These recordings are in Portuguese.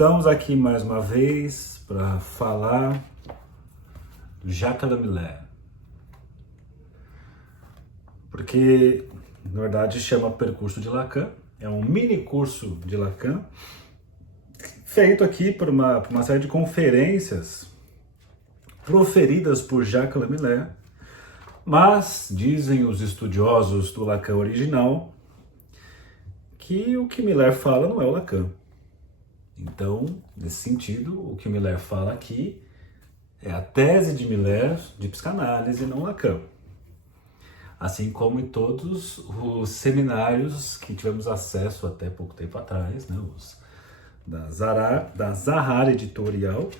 Estamos aqui mais uma vez para falar do Jacques Lamillard, porque na verdade chama Percurso de Lacan, é um mini curso de Lacan feito aqui por uma série de conferências proferidas por Jacques Lamillard, mas dizem os estudiosos do Lacan original que o que Miller fala não é o Lacan. Então, nesse sentido, o que Miller fala aqui é a tese de Miller de psicanálise, não Lacan. Assim como em todos os seminários que tivemos acesso até pouco tempo atrás, né, os da Zahar Editorial,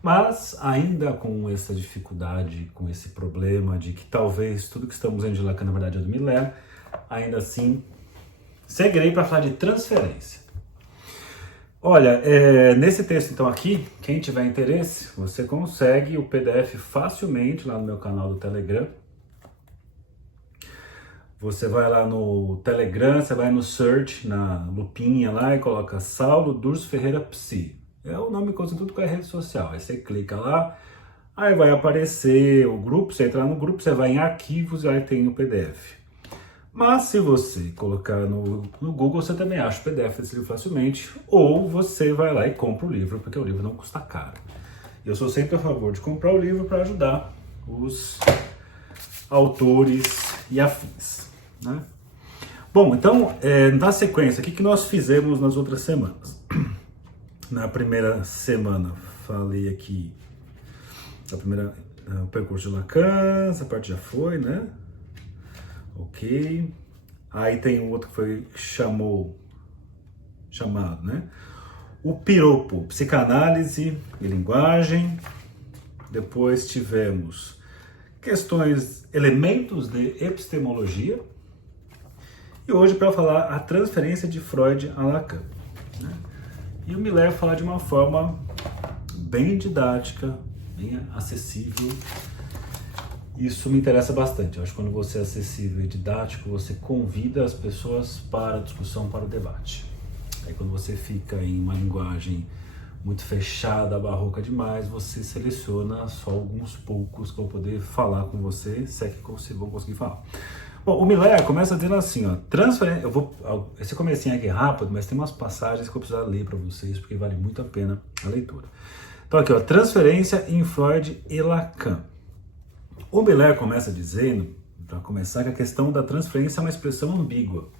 mas ainda com essa dificuldade, com esse problema de que talvez tudo que estamos vendo de Lacan na verdade é do Miller, ainda assim seguirei para falar de transferência. Olha, nesse texto então aqui, quem tiver interesse, você consegue o PDF facilmente lá no meu canal do Telegram. Você vai lá no Telegram, você vai no search, na lupinha lá e coloca Saulo Durso Ferreira Psi. É o nome que usa tudo com a rede social. Aí você clica lá, aí vai aparecer o grupo, você entra no grupo, você vai em arquivos e aí tem o PDF. Mas se você colocar no Google, você também acha o PDF desse livro facilmente, ou você vai lá e compra o livro, porque o livro não custa caro. Eu sou sempre a favor de comprar o livro para ajudar os autores e afins, né? Bom, então, na sequência, o que nós fizemos nas outras semanas? Na primeira semana, falei aqui o percurso de Lacan, essa parte já foi, né? Ok. Aí tem um outro que foi chamado, né? O piropo, psicanálise e linguagem. Depois tivemos elementos de epistemologia. E hoje para falar a transferência de Freud a Lacan, né? E o Miller falar de uma forma bem didática, bem acessível. Isso me interessa bastante. Eu acho que quando você é acessível e didático, você convida as pessoas para a discussão, para o debate. Aí quando você fica em uma linguagem muito fechada, barroca demais, você seleciona só alguns poucos que eu vou poder falar com você, se é que vou conseguir falar. Bom, o Miller começa dizendo assim, ó, transferência, esse comecinho aqui é rápido, mas tem umas passagens que eu preciso ler para vocês, porque vale muito a pena a leitura. Então aqui, ó, transferência em Freud e Lacan. O Miller começa dizendo, para começar, que a questão da transferência é uma expressão ambígua.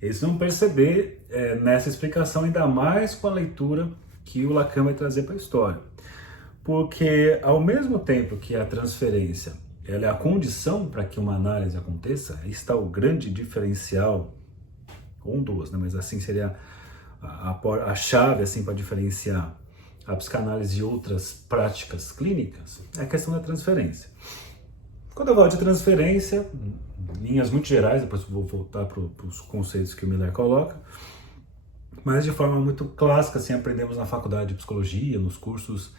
Eles vão perceber nessa explicação, ainda mais com a leitura que o Lacan vai trazer para a história. Porque, ao mesmo tempo que a transferência ela é a condição para que uma análise aconteça, aí está o grande diferencial, ou duas, né? Mas assim seria a chave assim, para diferenciar a psicanálise de outras práticas clínicas, é a questão da transferência. Quando eu falo de transferência, em linhas muito gerais, depois eu vou voltar para os conceitos que o Miller coloca, mas de forma muito clássica, assim, aprendemos na faculdade de psicologia, nos cursos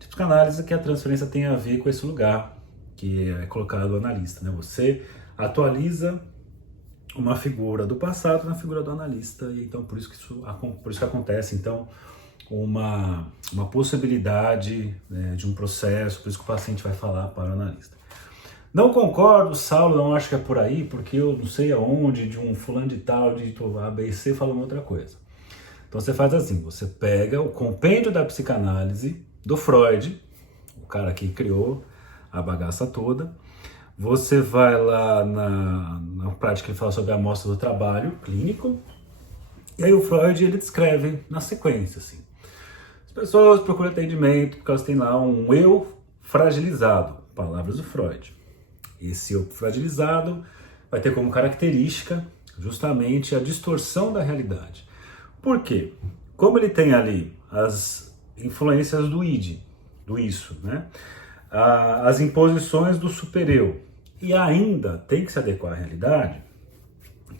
de psicanálise, que a transferência tem a ver com esse lugar que é colocado o analista, né? Você atualiza uma figura do passado na figura do analista, e então por isso que acontece, então, uma possibilidade, né, de um processo, por isso que o paciente vai falar para o analista. Não concordo, Saulo, não acho que é por aí, porque eu não sei aonde, de um fulano de tal, de ABC, falando outra coisa. Então você faz assim, você pega o compêndio da psicanálise do Freud, o cara que criou a bagaça toda, você vai lá na prática que ele fala sobre a amostra do trabalho clínico, e aí o Freud ele descreve na sequência, assim. As pessoas procuram atendimento porque elas têm lá um eu fragilizado, palavras do Freud. Esse eu fragilizado vai ter como característica justamente a distorção da realidade. Por quê? Como ele tem ali as influências do id, do isso, né? As imposições do supereu, e ainda tem que se adequar à realidade,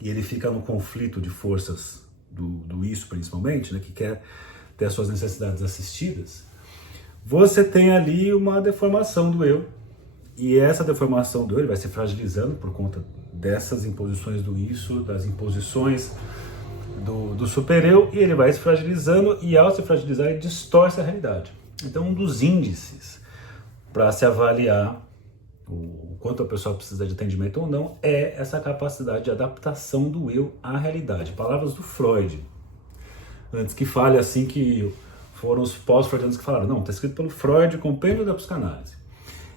e ele fica no conflito de forças do isso principalmente, né? Que quer ter as suas necessidades assistidas, você tem ali uma deformação do eu, e essa deformação do eu vai se fragilizando por conta dessas imposições do isso, das imposições do supereu e ele vai se fragilizando e ao se fragilizar ele distorce a realidade. Então um dos índices para se avaliar o quanto a pessoa precisa de atendimento ou não é essa capacidade de adaptação do eu à realidade. Palavras do Freud. Antes que fale assim que foram os pós-freudianos que falaram. Não, está escrito pelo Freud, Compêndio da Psicanálise.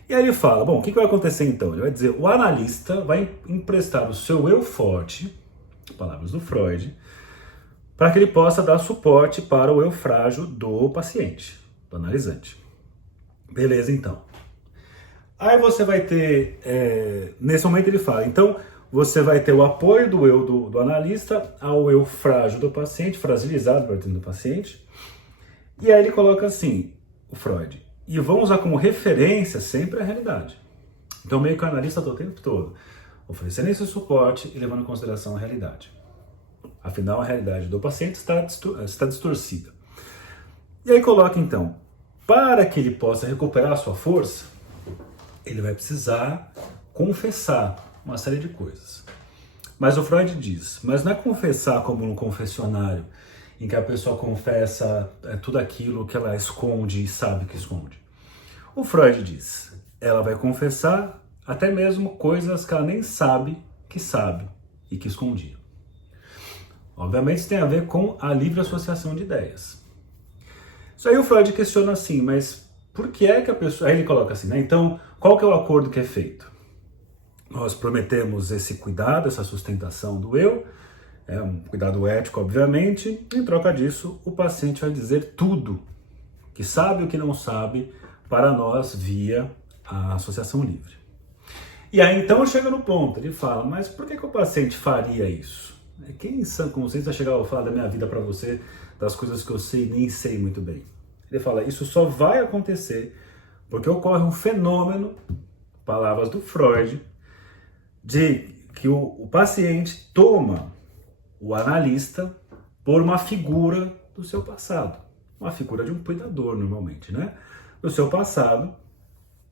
E aí ele fala, bom, o que vai acontecer então? Ele vai dizer, o analista vai emprestar o seu eu forte, palavras do Freud, para que ele possa dar suporte para o eu frágil do paciente, do analisante. Beleza, então. Aí você vai ter, nesse momento ele fala, então você vai ter o apoio do eu do analista ao eu frágil do paciente, fragilizado partindo do paciente, e aí ele coloca assim, o Freud, e vão usar como referência sempre a realidade. Então meio que o analista está o tempo todo oferecendo esse suporte e levando em consideração a realidade. Afinal, a realidade do paciente está distorcida. E aí coloca então, para que ele possa recuperar a sua força, ele vai precisar confessar uma série de coisas. Mas o Freud diz, mas não é confessar como no confessionário, em que a pessoa confessa tudo aquilo que ela esconde e sabe que esconde. O Freud diz, ela vai confessar até mesmo coisas que ela nem sabe e que escondia. Obviamente isso tem a ver com a livre associação de ideias. Isso aí o Freud questiona assim, mas por que é que a pessoa... Aí ele coloca assim, né? Então, qual que é o acordo que é feito? Nós prometemos esse cuidado, essa sustentação do eu, um cuidado ético, obviamente. Em troca disso, o paciente vai dizer tudo que sabe e o que não sabe para nós via a associação livre. E aí então chega no ponto, ele fala, mas por que o paciente faria isso? Quem em sã consciência vai chegar a falar da minha vida para você, das coisas que eu sei e nem sei muito bem? Ele fala, isso só vai acontecer porque ocorre um fenômeno, palavras do Freud, de que o paciente toma o analista por uma figura do seu passado. Uma figura de um cuidador, normalmente, né? Do seu passado.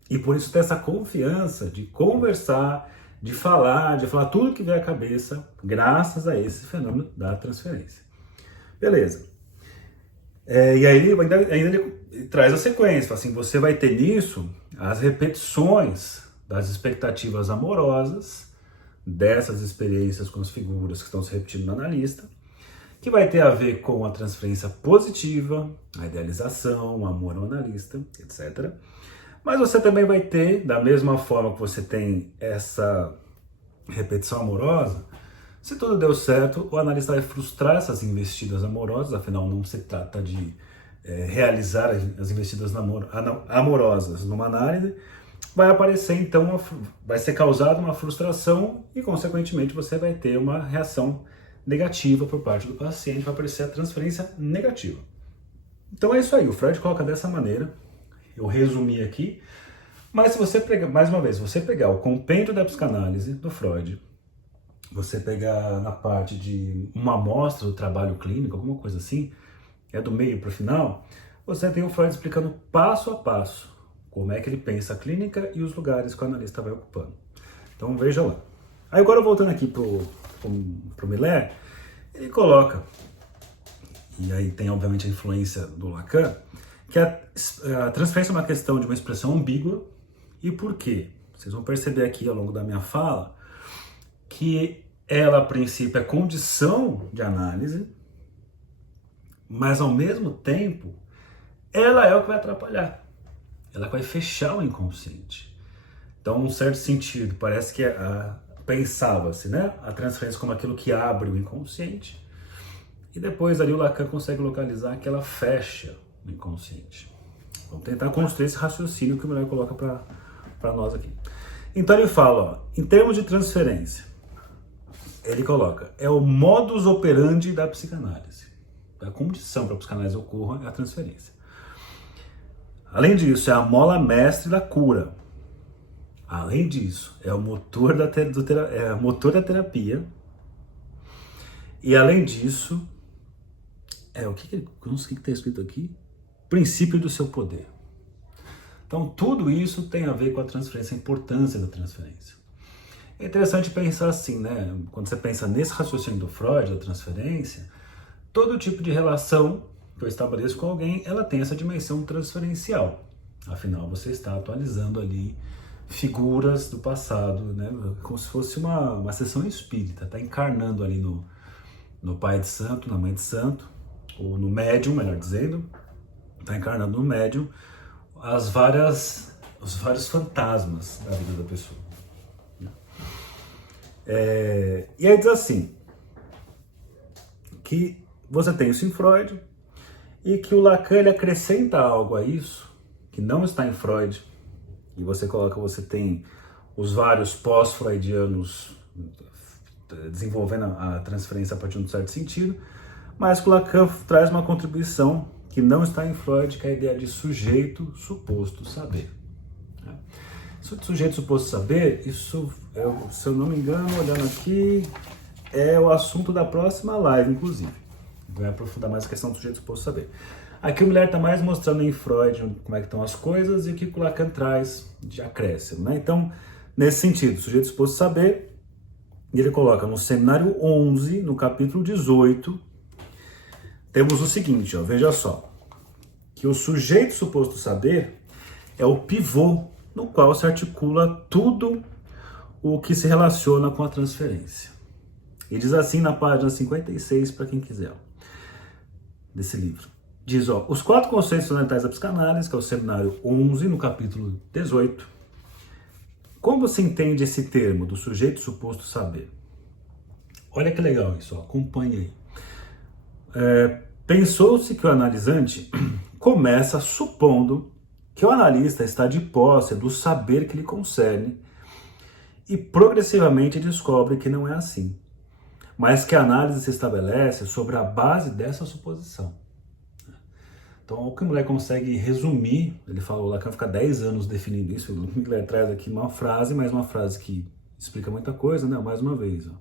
E por isso tem essa confiança de conversar, de falar tudo que vem à cabeça, graças a esse fenômeno da transferência. Beleza. E aí ainda ele traz a sequência, fala assim, você vai ter nisso as repetições das expectativas amorosas, dessas experiências com as figuras que estão se repetindo no analista, que vai ter a ver com a transferência positiva, a idealização, o amor ao analista, etc. Mas você também vai ter, da mesma forma que você tem essa repetição amorosa, se tudo deu certo, o analista vai frustrar essas investidas amorosas, afinal não se trata de realizar as investidas amorosas numa análise, vai aparecer então, vai ser causada uma frustração e consequentemente você vai ter uma reação negativa por parte do paciente, vai aparecer a transferência negativa. Então é isso aí, o Freud coloca dessa maneira, eu resumi aqui, mas se você pegar, mais uma vez, você pegar o compêndio da psicanálise do Freud, você pegar na parte de uma amostra do trabalho clínico, alguma coisa assim, do meio para o final, você tem o Freud explicando passo a passo como é que ele pensa a clínica e os lugares que o analista vai ocupando. Então veja lá. Aí agora voltando aqui pro Miller, ele coloca, e aí tem obviamente a influência do Lacan, que a transferência é uma questão de uma expressão ambígua. E por quê? Vocês vão perceber aqui ao longo da minha fala que ela, a princípio, é condição de análise, mas ao mesmo tempo, ela é o que vai atrapalhar. Ela vai fechar o inconsciente. Então, num certo sentido, parece que pensava-se, né, a transferência como aquilo que abre o inconsciente, e depois ali o Lacan consegue localizar que ela fecha o inconsciente. Vamos tentar construir esse raciocínio que o Miller coloca para nós aqui. Então ele fala, ó, em termos de transferência, ele coloca, é o modus operandi da psicanálise. A condição para a psicanálise ocorra é a transferência. Além disso, é a mola mestre da cura. Além disso, é o motor da terapia. E além disso, o que está escrito aqui? Princípio do seu poder. Então, tudo isso tem a ver com a transferência, a importância da transferência. É interessante pensar assim, né? Quando você pensa nesse raciocínio do Freud, da transferência, todo tipo de relação que eu estabeleço com alguém, ela tem essa dimensão transferencial. Afinal, você está atualizando ali figuras do passado, né? Como se fosse uma sessão espírita, está encarnando ali no pai de santo, na mãe de santo, ou no médium, melhor dizendo, está encarnando no médium os vários fantasmas da vida da pessoa. E aí diz assim, que você tem isso em Freud, e que o Lacan ele acrescenta algo a isso, que não está em Freud, e você coloca, você tem os vários pós-freudianos desenvolvendo a transferência a partir de um certo sentido, mas que o Lacan traz uma contribuição que não está em Freud, que é a ideia de sujeito suposto saber. Isso de sujeito suposto saber, isso, se eu não me engano, olhando aqui, é o assunto da próxima live, inclusive. Vai aprofundar mais a questão do sujeito suposto saber. Aqui o Miller está mais mostrando em Freud como é que estão as coisas e o que o Lacan traz de acréscimo, né? Então, nesse sentido, sujeito suposto saber, ele coloca no seminário 11, no capítulo 18, temos o seguinte, ó, veja só, que o sujeito suposto saber é o pivô no qual se articula tudo o que se relaciona com a transferência. E diz assim na página 56, para quem quiser, ó, desse livro. Diz, ó, os 4 conceitos fundamentais da psicanálise, que é o seminário 11, no capítulo 18. Como se entende esse termo do sujeito suposto saber? Olha que legal isso, ó, acompanhe aí. Pensou-se que o analisante começa supondo que o analista está de posse do saber que lhe concerne e progressivamente descobre que não é assim, mas que a análise se estabelece sobre a base dessa suposição. Então, o que o Miller consegue resumir, ele falou, Lacan fica 10 anos definindo isso, o Miller traz aqui uma frase, mas uma frase que explica muita coisa, né? Mais uma vez. Ó.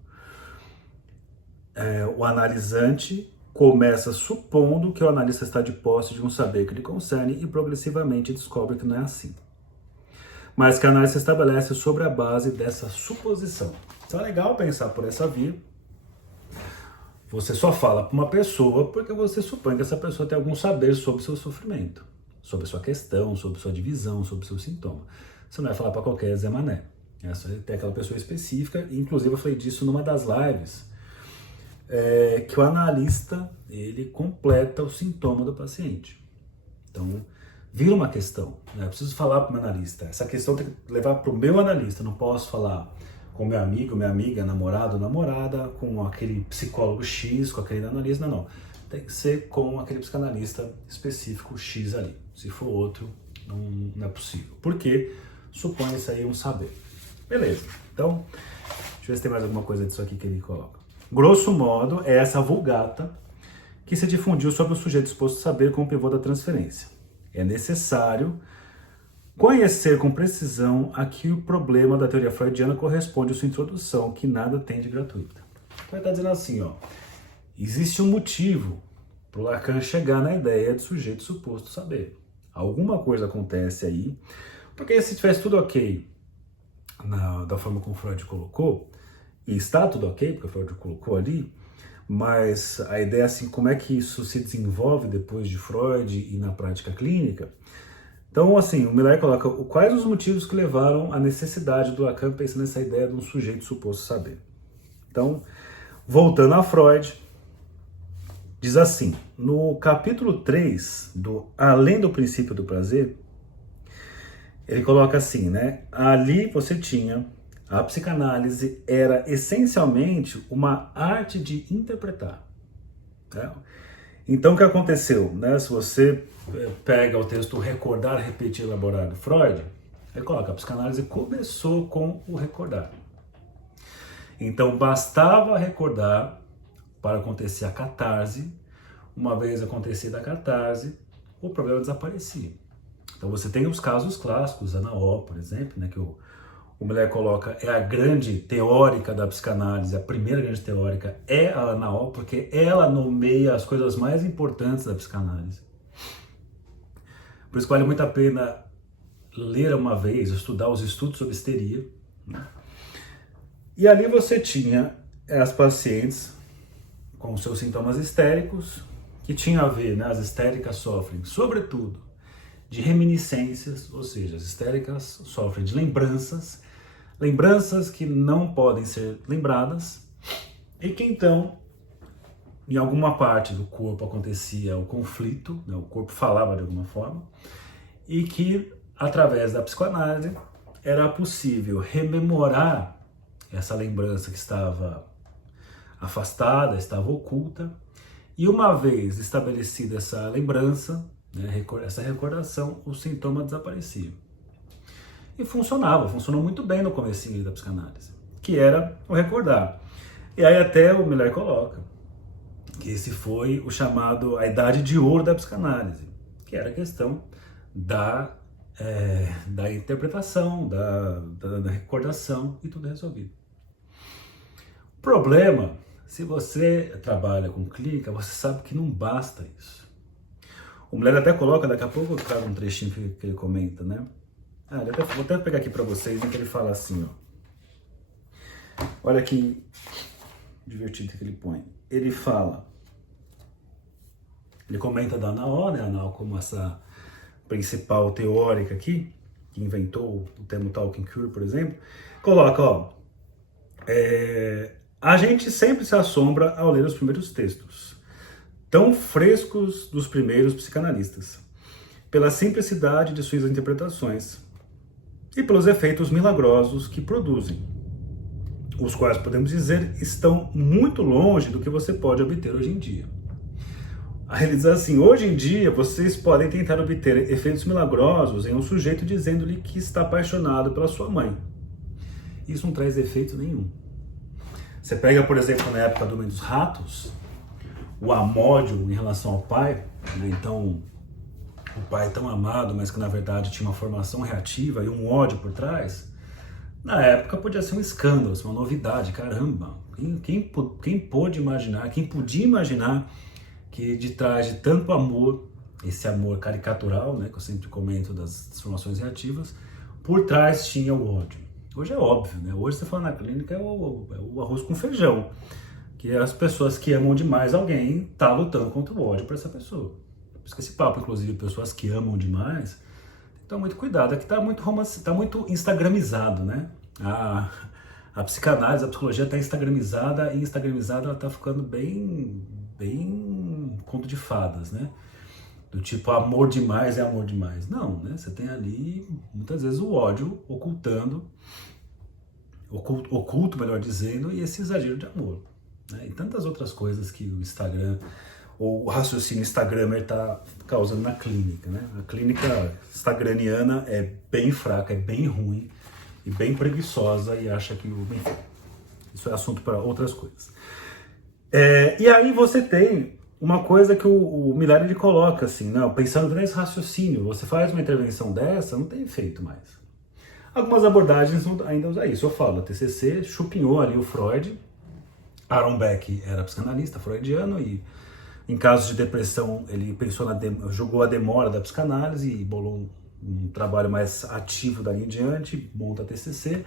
O analisante começa supondo que o analista está de posse de um saber que lhe concerne e progressivamente descobre que não é assim. Mas que a análise se estabelece sobre a base dessa suposição. Então é legal pensar por essa via. Você só fala para uma pessoa porque você supõe que essa pessoa tem algum saber sobre o seu sofrimento, sobre a sua questão, sobre a sua divisão, sobre o seu sintoma. Você não vai falar para qualquer Zé Mané. Essa tem aquela pessoa específica, inclusive eu falei disso numa das lives, que o analista, ele completa o sintoma do paciente. Então, vira uma questão, né? Eu preciso falar para o meu analista. Essa questão tem que levar para o meu analista, não posso falar com meu amigo, minha amiga, namorado, namorada, com aquele psicólogo X, com aquele analista, não. Tem que ser com aquele psicanalista específico X ali. Se for outro, não é possível. Porque supõe-se aí um saber. Beleza, então, deixa eu ver se tem mais alguma coisa disso aqui que ele coloca. Grosso modo, é essa vulgata que se difundiu sobre o sujeito disposto a saber com o pivô da transferência. É necessário conhecer com precisão a que o problema da teoria freudiana corresponde à sua introdução, que nada tem de gratuita. Então ele está dizendo assim, ó, existe um motivo para o Lacan chegar na ideia de sujeito suposto saber. Alguma coisa acontece aí, porque se tivesse tudo ok da forma como Freud colocou, e está tudo ok, porque Freud colocou ali, mas a ideia é assim, como é que isso se desenvolve depois de Freud e na prática clínica. Então, assim, o Miller coloca quais os motivos que levaram à necessidade do Lacan pensando nessa ideia de um sujeito suposto saber. Então, voltando a Freud, diz assim, no capítulo 3 do Além do Princípio do Prazer, ele coloca assim, né? Ali você tinha, a psicanálise era essencialmente uma arte de interpretar. Né? Então, o que aconteceu? Né? Se você pega o texto Recordar, Repetir, Elaborar do Freud, ele coloca, a psicanálise começou com o recordar. Então, bastava recordar para acontecer a catarse. Uma vez acontecida a catarse, o problema desaparecia. Então, você tem os casos clássicos, Ana O, por exemplo, né, que o Miller coloca, é a grande teórica da psicanálise, a primeira grande teórica é a Ana O, porque ela nomeia as coisas mais importantes da psicanálise. Por isso que vale muito a pena ler uma vez, estudar os estudos sobre histeria. Né? E ali você tinha as pacientes com seus sintomas histéricos, que tinha a ver, né, as histéricas sofrem, sobretudo, de reminiscências, ou seja, as histéricas sofrem de lembranças que não podem ser lembradas, e que então, em alguma parte do corpo acontecia o conflito, né, o corpo falava de alguma forma, e que, através da psicoanálise, era possível rememorar essa lembrança que estava afastada, estava oculta, e uma vez estabelecida essa lembrança, né, essa recordação, o sintoma desaparecia. E funcionou muito bem no comecinho da psicanálise, que era o recordar. E aí até o Miller coloca que esse foi o chamado a idade de ouro da psicanálise, que era a questão da interpretação, da recordação, e tudo resolvido. O problema, se você trabalha com clínica, você sabe que não basta isso. O Miller até coloca, daqui a pouco eu trago um trechinho que ele comenta, né? Vou até pegar aqui para vocês, em que ele fala assim, ó. Olha que divertido que ele põe. Ele comenta da Anao, né? A Anao como essa principal teórica aqui, que inventou o termo Talking Cure, por exemplo, coloca, ó, a gente sempre se assombra ao ler os primeiros textos, tão frescos dos primeiros psicanalistas, pela simplicidade de suas interpretações e pelos efeitos milagrosos que produzem, os quais, podemos dizer, estão muito longe do que você pode obter hoje em dia. Aí ele diz assim, hoje em dia vocês podem tentar obter efeitos milagrosos em um sujeito dizendo-lhe que está apaixonado pela sua mãe. Isso não traz efeito nenhum. Você pega, por exemplo, na época do Homem dos Ratos, o amódio em relação ao pai, né? Então, o pai tão amado, mas que na verdade tinha uma formação reativa e um ódio por trás, na época podia ser um escândalo, uma novidade, caramba. Quem podia imaginar que de trás de tanto amor, esse amor caricatural, né, que eu sempre comento das formações reativas, por trás tinha o ódio. Hoje é óbvio, né? Hoje você fala na clínica é o arroz com feijão, que as pessoas que amam demais alguém tá lutando contra o ódio para essa pessoa. Por isso que esse papo, inclusive, pessoas que amam demais, então muito cuidado, aqui tá muito instagramizado, né? A psicanálise, a psicologia tá instagramizada, e instagramizada ela tá ficando bem conto de fadas, né? Do tipo, amor demais é amor demais. Não, né? Você tem ali, muitas vezes, o ódio oculto, melhor dizendo, e esse exagero de amor, né? E tantas outras coisas que o Instagram, ou o raciocínio Instagramer está causando na clínica, né? A clínica instagramiana é bem fraca, é bem ruim e bem preguiçosa, e acha que enfim, isso é assunto para outras coisas. E aí você tem uma coisa que o Miller ele coloca assim, não, pensando nesse raciocínio, você faz uma intervenção dessa, não tem efeito mais. Algumas abordagens ainda usam isso. Eu falo, a TCC chupinhou ali o Freud, Aaron Beck era psicanalista freudiano, e em casos de depressão ele pensou jogou a demora da psicanálise e bolou um trabalho mais ativo dali em diante, monta a TCC,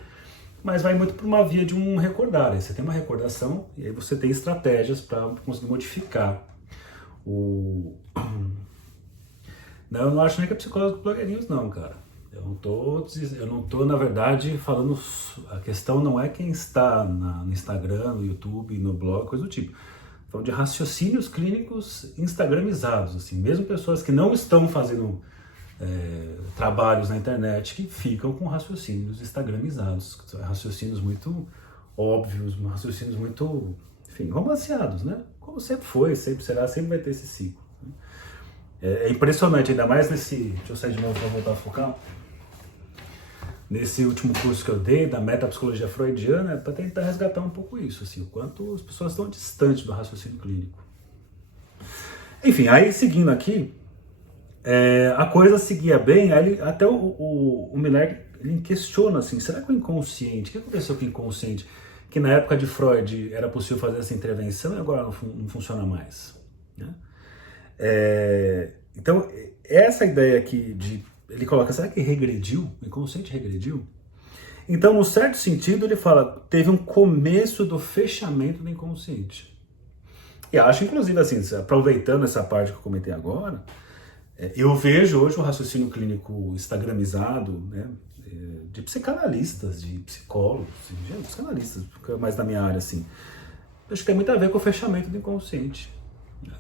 mas vai muito por uma via de um recordar. Aí você tem uma recordação e aí você tem estratégias para conseguir modificar Não, eu não acho nem que é psicólogos blogueirinhos não, cara. Eu não tô, na verdade, falando... A questão não é quem está no Instagram, no YouTube, no blog, coisa do tipo. Falando de raciocínios clínicos instagramizados, assim. Mesmo pessoas que não estão fazendo trabalhos na internet, que ficam com raciocínios instagramizados. Raciocínios muito óbvios, raciocínios muito, enfim, romanceados, né? Como sempre foi, sempre será, sempre vai ter esse ciclo. É impressionante, ainda mais nesse... Deixa eu sair de novo para voltar a focar. Nesse último curso que eu dei, da metapsicologia freudiana, é para tentar resgatar um pouco isso, assim, o quanto as pessoas estão distantes do raciocínio clínico. Enfim, aí seguindo aqui, a coisa seguia bem, aí até o Miller ele questiona assim, será que o inconsciente, o que aconteceu com o inconsciente? Que na época de Freud era possível fazer essa intervenção e agora não funciona mais, né? Então, essa ideia aqui ele coloca, será que regrediu? O inconsciente regrediu? Então, no certo sentido, ele fala, teve um começo do fechamento do inconsciente. E acho, inclusive, assim, aproveitando essa parte que eu comentei agora, eu vejo hoje o raciocínio clínico instagramizado, né, de psicanalistas, de psicólogos, de psicanalistas, mais na minha área, assim. Acho que tem muito a ver com o fechamento do inconsciente. Né?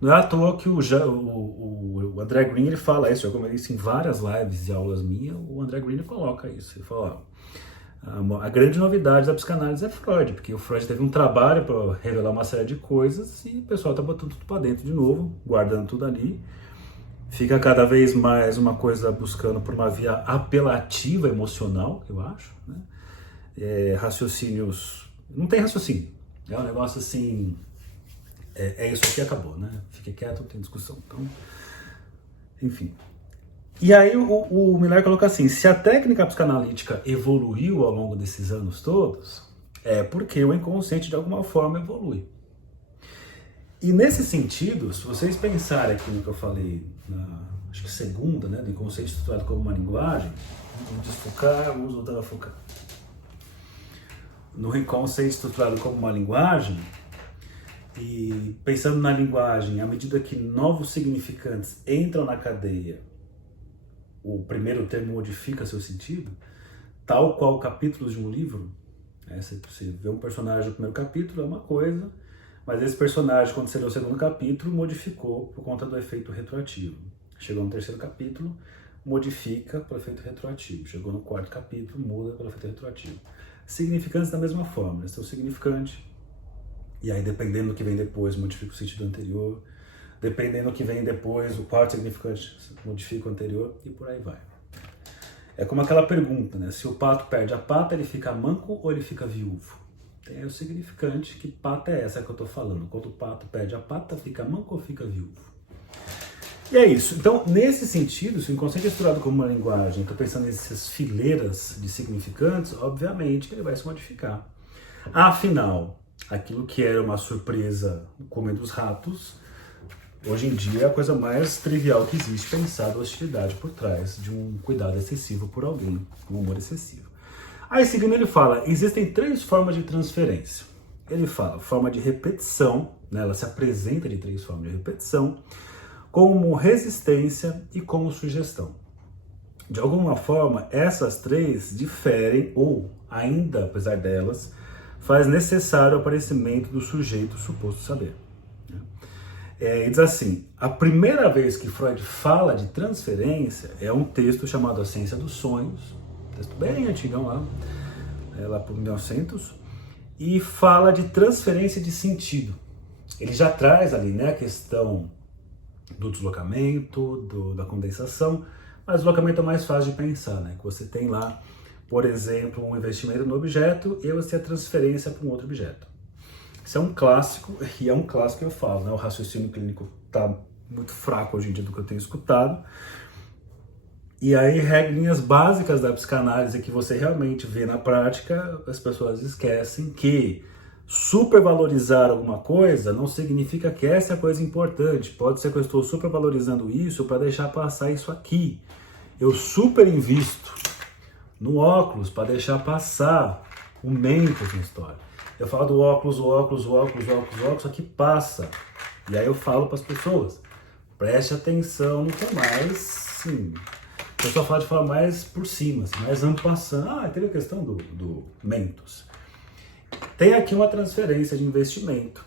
Não é à toa que o André Green ele fala isso, eu comentei isso em várias lives e aulas minhas, o André Green ele coloca isso, ele fala, ó, a grande novidade da psicanálise é Freud, porque o Freud teve um trabalho para revelar uma série de coisas e o pessoal tá botando tudo para dentro de novo, guardando tudo ali. Fica cada vez mais uma coisa buscando por uma via apelativa emocional, eu acho, né? Raciocínios... Não tem raciocínio. É um negócio assim... isso aqui, acabou, né? Fique quieto, não tem discussão. Então, enfim. E aí o Miller coloca assim, se a técnica psicanalítica evoluiu ao longo desses anos todos, é porque o inconsciente de alguma forma evolui. E nesse sentido, se vocês pensarem aqui no que eu falei, acho que segunda, né, do inconsciente estruturado como uma linguagem, vamos desfocar, vamos voltar a focar. No inconsciente estruturado como uma linguagem, e pensando na linguagem, à medida que novos significantes entram na cadeia, o primeiro termo modifica seu sentido, tal qual capítulos de um livro. Você vê um personagem no primeiro capítulo, é uma coisa, mas esse personagem, quando você lê o segundo capítulo, modificou por conta do efeito retroativo. Chegou no terceiro capítulo, modifica pelo efeito retroativo. Chegou no quarto capítulo, muda pelo efeito retroativo. Significantes da mesma forma, esse é o significante, e aí dependendo do que vem depois, modifica o sentido anterior, dependendo do que vem depois, o quarto significante modifica o anterior, e por aí vai. É como aquela pergunta, né? Se o pato perde a pata, ele fica manco ou ele fica viúvo? Tem o significante, que pata é essa que eu estou falando? Quando o pato perde a pata, fica manco ou fica viúvo? E é isso. Então, nesse sentido, se o inconsciente é estruturado como uma linguagem, estou pensando nessas fileiras de significantes, obviamente que ele vai se modificar. Afinal, aquilo que era uma surpresa no Comendo dos Ratos, hoje em dia é a coisa mais trivial que existe, pensar a hostilidade por trás de um cuidado excessivo por alguém, um amor excessivo. Aí, seguindo, ele fala, existem 3 formas de transferência. Ele fala, forma de repetição, né, ela se apresenta de 3 formas de repetição, como resistência e como sugestão. De alguma forma, essas 3 diferem, ou ainda, apesar delas, faz necessário o aparecimento do sujeito suposto saber. Ele diz assim, a primeira vez que Freud fala de transferência é um texto chamado A Ciência dos Sonhos, um texto bem antigão lá por 1900, e fala de transferência de sentido. Ele já traz ali, né, a questão do deslocamento, da condensação, mas o deslocamento é mais fácil de pensar, né, que você tem lá, por exemplo, um investimento no objeto e você tem a transferência para um outro objeto. Isso é um clássico, e é um clássico que eu falo, né? O raciocínio clínico está muito fraco hoje em dia do que eu tenho escutado. E aí, regrinhas básicas da psicanálise que você realmente vê na prática, as pessoas esquecem que supervalorizar alguma coisa não significa que essa é a coisa importante. Pode ser que eu estou supervalorizando isso para deixar passar isso aqui. Eu super invisto no óculos para deixar passar o mentos na história. Eu falo do óculos, só que passa. E aí eu falo para as pessoas, preste atenção no que é mais, sim. A pessoa fala de forma mais por cima, assim, mais en passant. Teve a questão do mentos. Tem aqui uma transferência de investimento.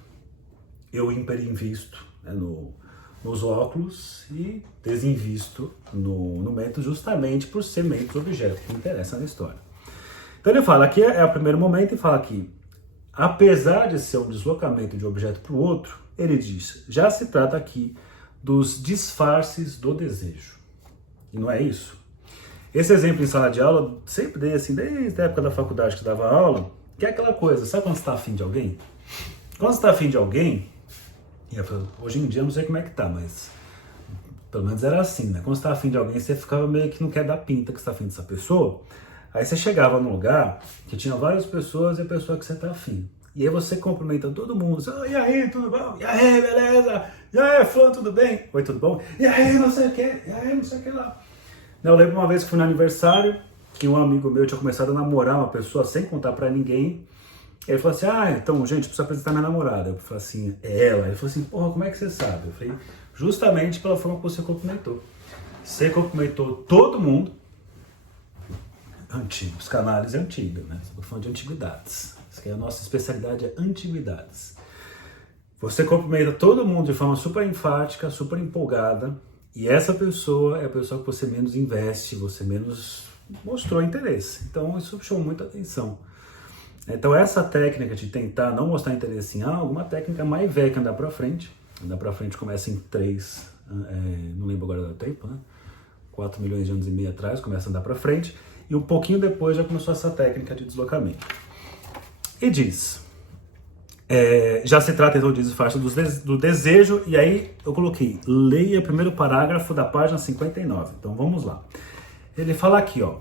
Eu hiperinvisto, né, nos óculos e desinvisto no mentos justamente por ser mentos objeto que me interessa na história. Então ele fala, aqui é o primeiro momento e fala que apesar de ser um deslocamento de um objeto para o outro, ele diz, já se trata aqui dos disfarces do desejo. E não é isso? Esse exemplo em sala de aula, sempre dei assim, desde a época da faculdade que dava aula, que é aquela coisa, sabe quando você está afim de alguém? Quando você está afim de alguém, hoje em dia eu não sei como é que tá, mas pelo menos era assim, né? Quando você está afim de alguém, você ficava meio que não quer dar pinta que você está afim dessa pessoa. Aí você chegava num lugar que tinha várias pessoas e a pessoa que você tá afim. E aí você cumprimenta todo mundo. Você, e aí, tudo bom? E aí, beleza? E aí, fulano, tudo bem? Oi, tudo bom? E aí, não sei o que? E aí, não sei o que lá. Eu lembro uma vez que fui no aniversário, que um amigo meu tinha começado a namorar uma pessoa sem contar pra ninguém. Ele falou assim, então, gente, preciso apresentar minha namorada. Eu falei assim, é ela. Ele falou assim, porra, como é que você sabe? Eu falei, justamente pela forma que você cumprimentou. Você cumprimentou todo mundo. Antigo, psicanálise é antiga, né? Estou falando de antiguidades. Isso aqui é a nossa especialidade, é antiguidades. Você cumprimenta todo mundo de forma super enfática, super empolgada. E essa pessoa é a pessoa que você menos investe, você menos mostrou interesse. Então, isso chamou muita atenção. Então essa técnica de tentar não mostrar interesse em algo, uma técnica mais velha que andar para frente. Andar para frente começa em 3, não lembro agora do tempo, né? 4 milhões de anos e meio atrás, começa a andar para frente. E um pouquinho depois já começou essa técnica de deslocamento. E diz, já se trata então de disfarce do desejo, e aí eu coloquei, leia o primeiro parágrafo da página 59. Então vamos lá. Ele fala aqui, ó,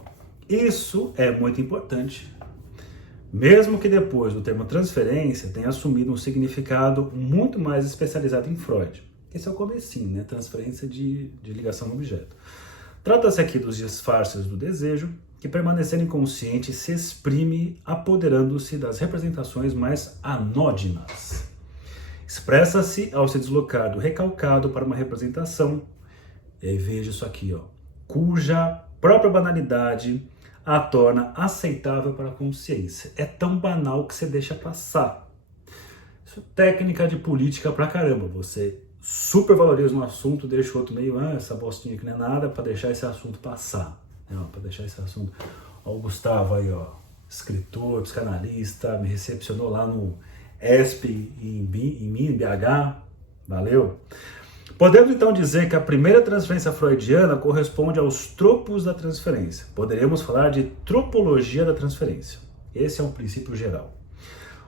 isso é muito importante, mesmo que depois do termo transferência tenha assumido um significado muito mais especializado em Freud. Esse é o comecinho, né? Transferência de ligação no objeto. Trata-se aqui dos disfarces do desejo, que permanecer inconsciente se exprime apoderando-se das representações mais anódinas. Expressa-se ao se deslocar do recalcado para uma representação, e aí veja isso aqui, ó, cuja própria banalidade a torna aceitável para a consciência. É tão banal que você deixa passar. Isso é técnica de política pra caramba. Você supervaloriza um assunto, deixa o outro meio, essa bostinha que não é nada, para deixar esse assunto passar. Para deixar esse assunto. Ó, o Gustavo aí, ó, escritor, psicanalista, me recepcionou lá no ESP em BH. Valeu! Podemos então dizer que a primeira transferência freudiana corresponde aos tropos da transferência. Poderíamos falar de tropologia da transferência. Esse é um princípio geral.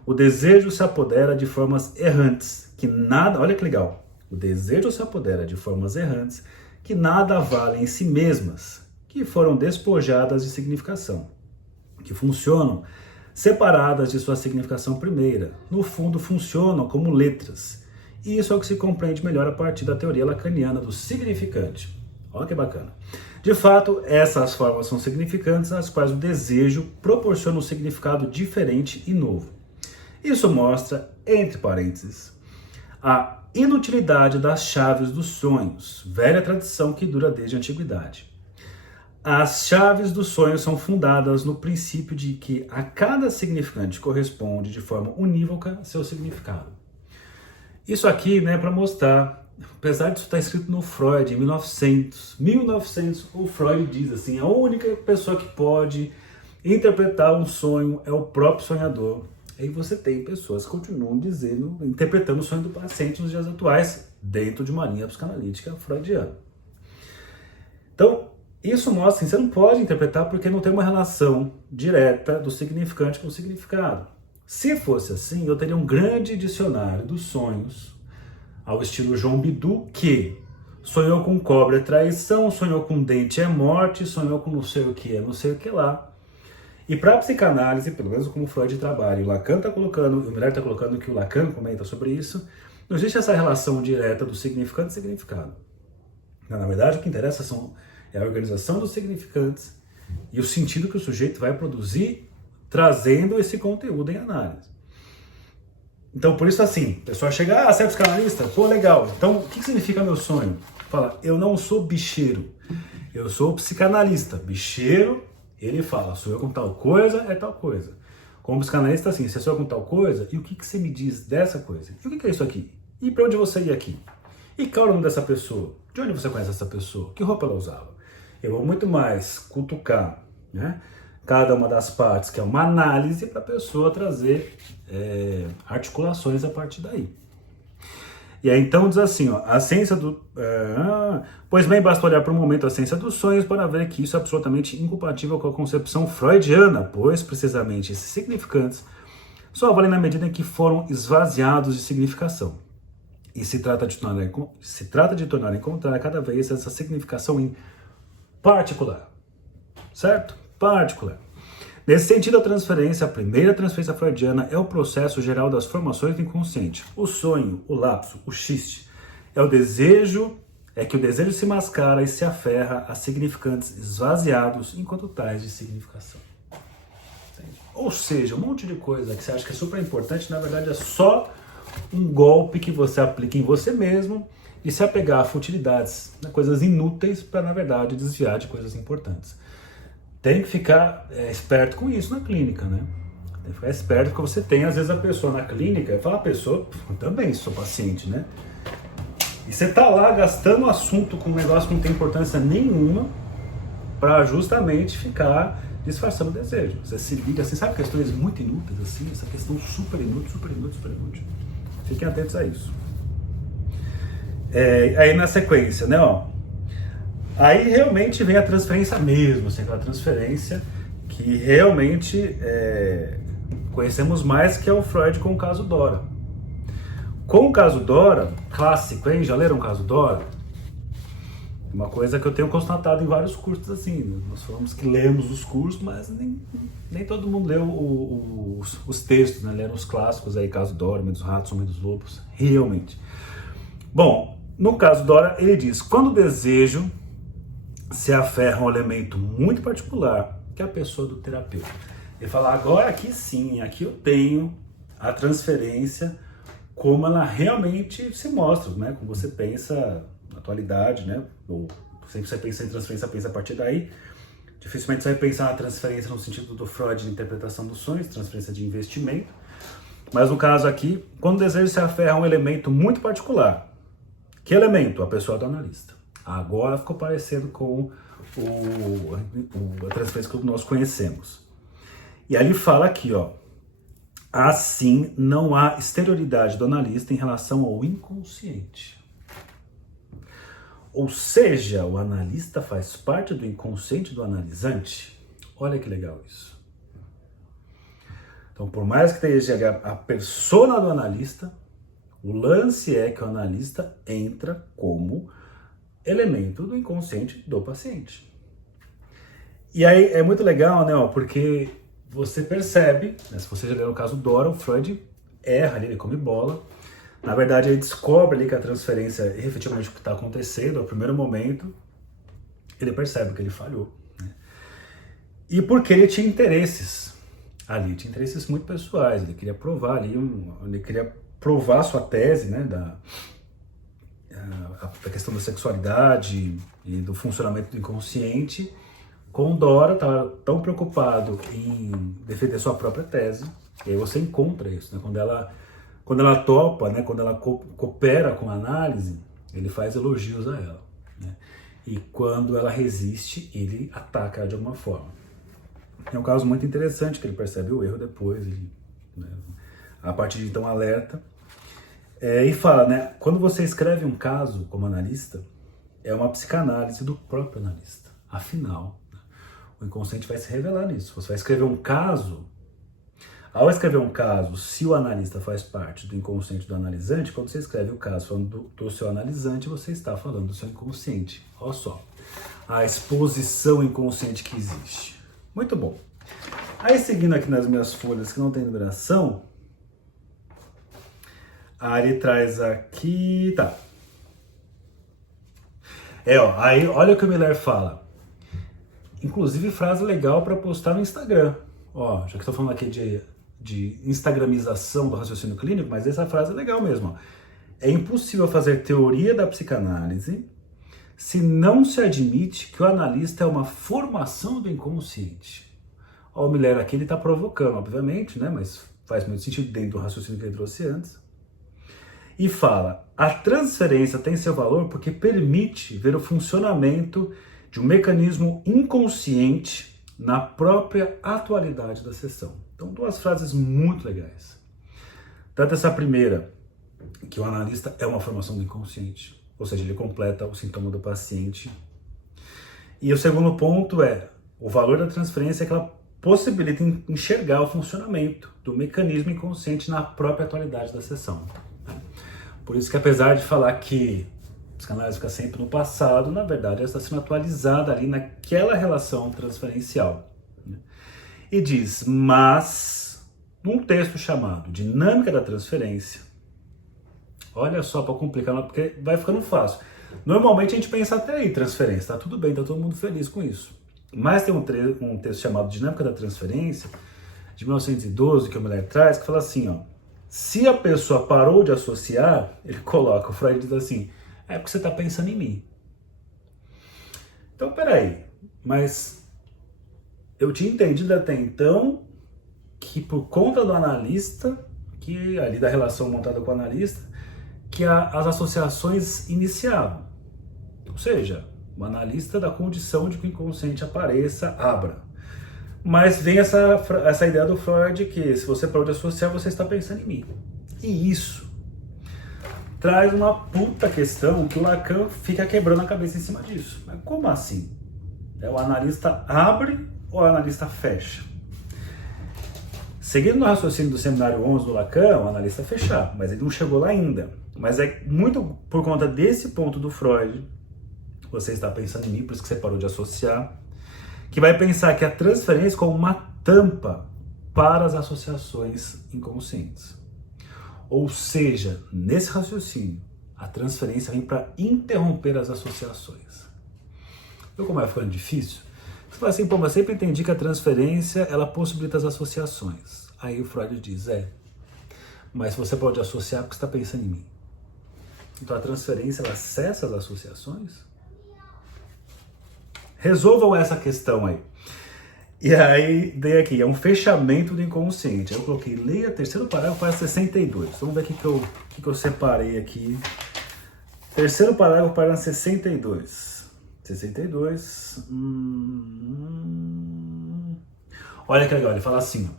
O desejo se apodera de formas errantes, que nada... Olha que legal. O desejo se apodera de formas errantes, que nada valem em si mesmas, que foram despojadas de significação, que funcionam separadas de sua significação primeira. No fundo, funcionam como letras. E isso é o que se compreende melhor a partir da teoria lacaniana do significante. Olha que bacana. De fato, essas formas são significantes, nas quais o desejo proporciona um significado diferente e novo. Isso mostra, entre parênteses, a inutilidade das chaves dos sonhos, velha tradição que dura desde a antiguidade. As chaves dos sonhos são fundadas no princípio de que a cada significante corresponde de forma unívoca seu significado. Isso aqui, né, para mostrar, apesar disso estar escrito no Freud, em 1900, o Freud diz assim, a única pessoa que pode interpretar um sonho é o próprio sonhador. Aí você tem pessoas que continuam dizendo, interpretando o sonho do paciente nos dias atuais, dentro de uma linha psicanalítica freudiana. Então, isso mostra que você não pode interpretar porque não tem uma relação direta do significante com o significado. Se fosse assim, eu teria um grande dicionário dos sonhos, ao estilo João Bidu, que sonhou com cobra é traição, sonhou com dente é morte, sonhou com não sei o que é não sei o que lá. E para a psicanálise, pelo menos como Freud trabalha, o Lacan está colocando, o Miller está colocando que o Lacan comenta sobre isso, não existe essa relação direta do significante e significado. Na verdade, o que interessa é a organização dos significantes e o sentido que o sujeito vai produzir trazendo esse conteúdo em análise. Então, por isso assim, a pessoa chega, você é psicanalista? Pô, legal. Então, o que significa meu sonho? Fala, eu não sou bicheiro, eu sou psicanalista. Bicheiro, ele fala, sou eu com tal coisa, é tal coisa. Como psicanalista, assim, você sou eu com tal coisa, e o que você me diz dessa coisa? E o que é isso aqui? E para onde você ia aqui? E qual é o nome dessa pessoa? De onde você conhece essa pessoa? Que roupa ela usava? Eu vou muito mais cutucar, né, cada uma das partes, que é uma análise para a pessoa trazer articulações a partir daí. E aí então diz assim, ó, a ciência do... pois bem, basta olhar por um momento a ciência dos sonhos para ver que isso é absolutamente incompatível com a concepção freudiana, pois precisamente esses significantes só valem na medida em que foram esvaziados de significação. E se trata de tornar a encontrar cada vez essa significação em particular, certo? Particular. Nesse sentido, a primeira transferência freudiana é o processo geral das formações do inconsciente. O sonho, o lapso, o xiste, é que o desejo se mascara e se aferra a significantes esvaziados enquanto tais de significação. Entende? Ou seja, um monte de coisa que você acha que é super importante, na verdade é só um golpe que você aplica em você mesmo e se apegar a futilidades, né, coisas inúteis para, na verdade, desviar de coisas importantes. Tem que ficar esperto com isso na clínica, né? Tem que ficar esperto porque você tem, às vezes, a pessoa na clínica, eu falo, a pessoa, eu também sou paciente, né? E você tá lá gastando assunto com um negócio que não tem importância nenhuma para justamente ficar disfarçando o desejo. Você se liga assim, sabe questões muito inúteis assim, essa questão super inútil, super inútil, super inútil. Fiquem atentos a isso. Aí na sequência, né, ó. Aí realmente vem a transferência mesmo, assim, aquela transferência que realmente conhecemos mais, que é o Freud com o caso Dora. Com o caso Dora, clássico, hein? Já leram o caso Dora? Uma coisa que eu tenho constatado em vários cursos, assim, nós falamos que lemos os cursos, mas nem todo mundo leu os textos, né? Leram os clássicos aí, caso Dora, Medo dos Ratos, Homem dos Lobos, realmente. Bom, no caso Dora, ele diz, quando o desejo se aferra a um elemento muito particular, que é a pessoa do terapeuta. Ele fala, agora aqui sim, aqui eu tenho a transferência, como ela realmente se mostra, né? Como você pensa na atualidade, né? Ou sempre você pensa em transferência, pensa a partir daí. Dificilmente você vai pensar na transferência no sentido do Freud de interpretação dos sonhos, transferência de investimento. Mas no caso aqui, quando o desejo se aferra a um elemento muito particular. Que elemento? A pessoa do analista. Agora ficou parecendo com a transferência que nós conhecemos. E ali fala aqui, ó. Assim, não há exterioridade do analista em relação ao inconsciente. Ou seja, o analista faz parte do inconsciente do analisante. Olha que legal isso. Então, por mais que esteja a persona do analista, o lance é que o analista entra como elemento do inconsciente do paciente. E aí é muito legal, né, ó, porque você percebe, né, se você já leu o caso Dora, o Freud erra ali, ele come bola. Na verdade, ele descobre ali que a transferência é efetivamente o que está acontecendo, ao primeiro momento, ele percebe que ele falhou. Né? E porque ele tinha interesses ali, tinha interesses muito pessoais, ele queria provar ali, ele queria provar sua tese, né, da questão da sexualidade e do funcionamento do inconsciente. Com Dora, estava tão preocupado em defender sua própria tese, e aí você encontra isso, né? Quando ela topa, né? Quando ela coopera com a análise, ele faz elogios a ela. Né? E quando ela resiste, ele ataca ela de alguma forma. É um caso muito interessante, que ele percebe o erro depois, né? A partir de então alerta. E fala, né? Quando você escreve um caso como analista, é uma psicanálise do próprio analista. Afinal, o inconsciente vai se revelar nisso. Você vai escrever um caso. Ao escrever um caso, se o analista faz parte do inconsciente do analisante, quando você escreve o caso falando do seu analisante, você está falando do seu inconsciente. Olha só, a exposição inconsciente que existe. Muito bom. Aí, seguindo aqui nas minhas folhas que não tem numeração, a ele traz aqui, tá. Ó, aí olha o que o Miller fala. Inclusive frase legal para postar no Instagram. Ó, já que estou falando aqui de instagramização do raciocínio clínico, mas essa frase é legal mesmo. Ó. É impossível fazer teoria da psicanálise se não se admite que o analista é uma formação do inconsciente. Ó, o Miller aqui ele está provocando, obviamente, né? Mas faz muito sentido dentro do raciocínio que ele trouxe antes. E fala, a transferência tem seu valor porque permite ver o funcionamento de um mecanismo inconsciente na própria atualidade da sessão. Então, duas frases muito legais. Tanto essa primeira, que o analista é uma formação do inconsciente, ou seja, ele completa o sintoma do paciente. E o segundo ponto é, o valor da transferência é que ela possibilita enxergar o funcionamento do mecanismo inconsciente na própria atualidade da sessão. Por isso que, apesar de falar que a psicanálise fica sempre no passado, na verdade ela está sendo atualizada ali naquela relação transferencial. Né? E diz, mas, num texto chamado Dinâmica da Transferência, olha só para complicar, porque vai ficando fácil. Normalmente a gente pensa até aí, transferência, tá tudo bem, tá todo mundo feliz com isso. Mas tem um texto chamado Dinâmica da Transferência, de 1912 que o Miller traz, que fala assim, ó, se a pessoa parou de associar, ele coloca, o Freud diz assim, é porque você está pensando em mim. Então, peraí, mas eu tinha entendido até então que por conta do analista, que ali da relação montada com o analista, que as associações iniciavam. Ou seja, o analista da condição de que o inconsciente apareça, abra. Mas vem essa ideia do Freud que se você parou de associar, você está pensando em mim. E isso traz uma puta questão que o Lacan fica quebrando a cabeça em cima disso. Mas como assim? O analista abre ou o analista fecha? Seguindo no raciocínio do seminário 11 do Lacan, o analista fechar, mas ele não chegou lá ainda. Mas é muito por conta desse ponto do Freud, você está pensando em mim, por isso que você parou de associar, que vai pensar que a transferência como uma tampa para as associações inconscientes. Ou seja, nesse raciocínio, a transferência vem para interromper as associações. Viu como é ficando difícil? Você fala assim, pô, mas sempre entendi que a transferência, ela possibilita as associações. Aí o Freud diz, mas você pode associar porque você está pensando em mim. Então a transferência, ela cessa as associações? Resolvam essa questão aí. E aí, dei aqui, é um fechamento do inconsciente. Aí eu coloquei, leia terceiro parágrafo para 62. Vamos ver o que eu separei aqui. Terceiro parágrafo para 62. 62. Olha que legal, ele fala assim.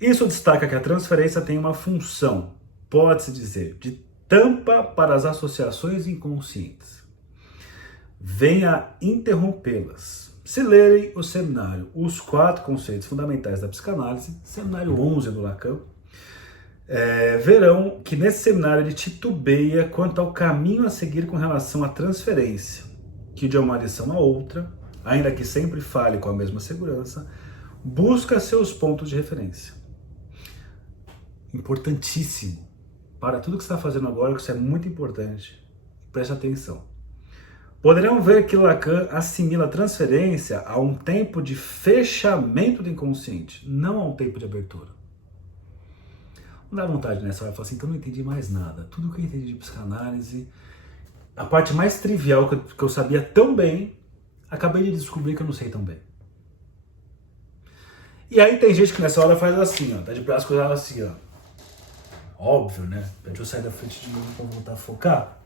Isso destaca que a transferência tem uma função, pode-se dizer, de tampa para as associações inconscientes. Venha interrompê-las. Se lerem o seminário Os Quatro Conceitos Fundamentais da Psicanálise, seminário 11 do Lacan, verão que nesse seminário ele titubeia quanto ao caminho a seguir com relação à transferência, que de uma lição a outra, ainda que sempre fale com a mesma segurança, busca seus pontos de referência. Importantíssimo. Para tudo que você está fazendo agora, que isso é muito importante. Preste atenção. Poderão ver que Lacan assimila a transferência a um tempo de fechamento do inconsciente, não a um tempo de abertura. Não dá vontade nessa hora de falar assim, então eu não entendi mais nada. Tudo que eu entendi de psicanálise, a parte mais trivial que eu sabia tão bem, acabei de descobrir que eu não sei tão bem. E aí tem gente que nessa hora faz assim, ó, tá de braço cruzado assim, ó. Óbvio, né? Deixa eu sair da frente de novo pra voltar a focar.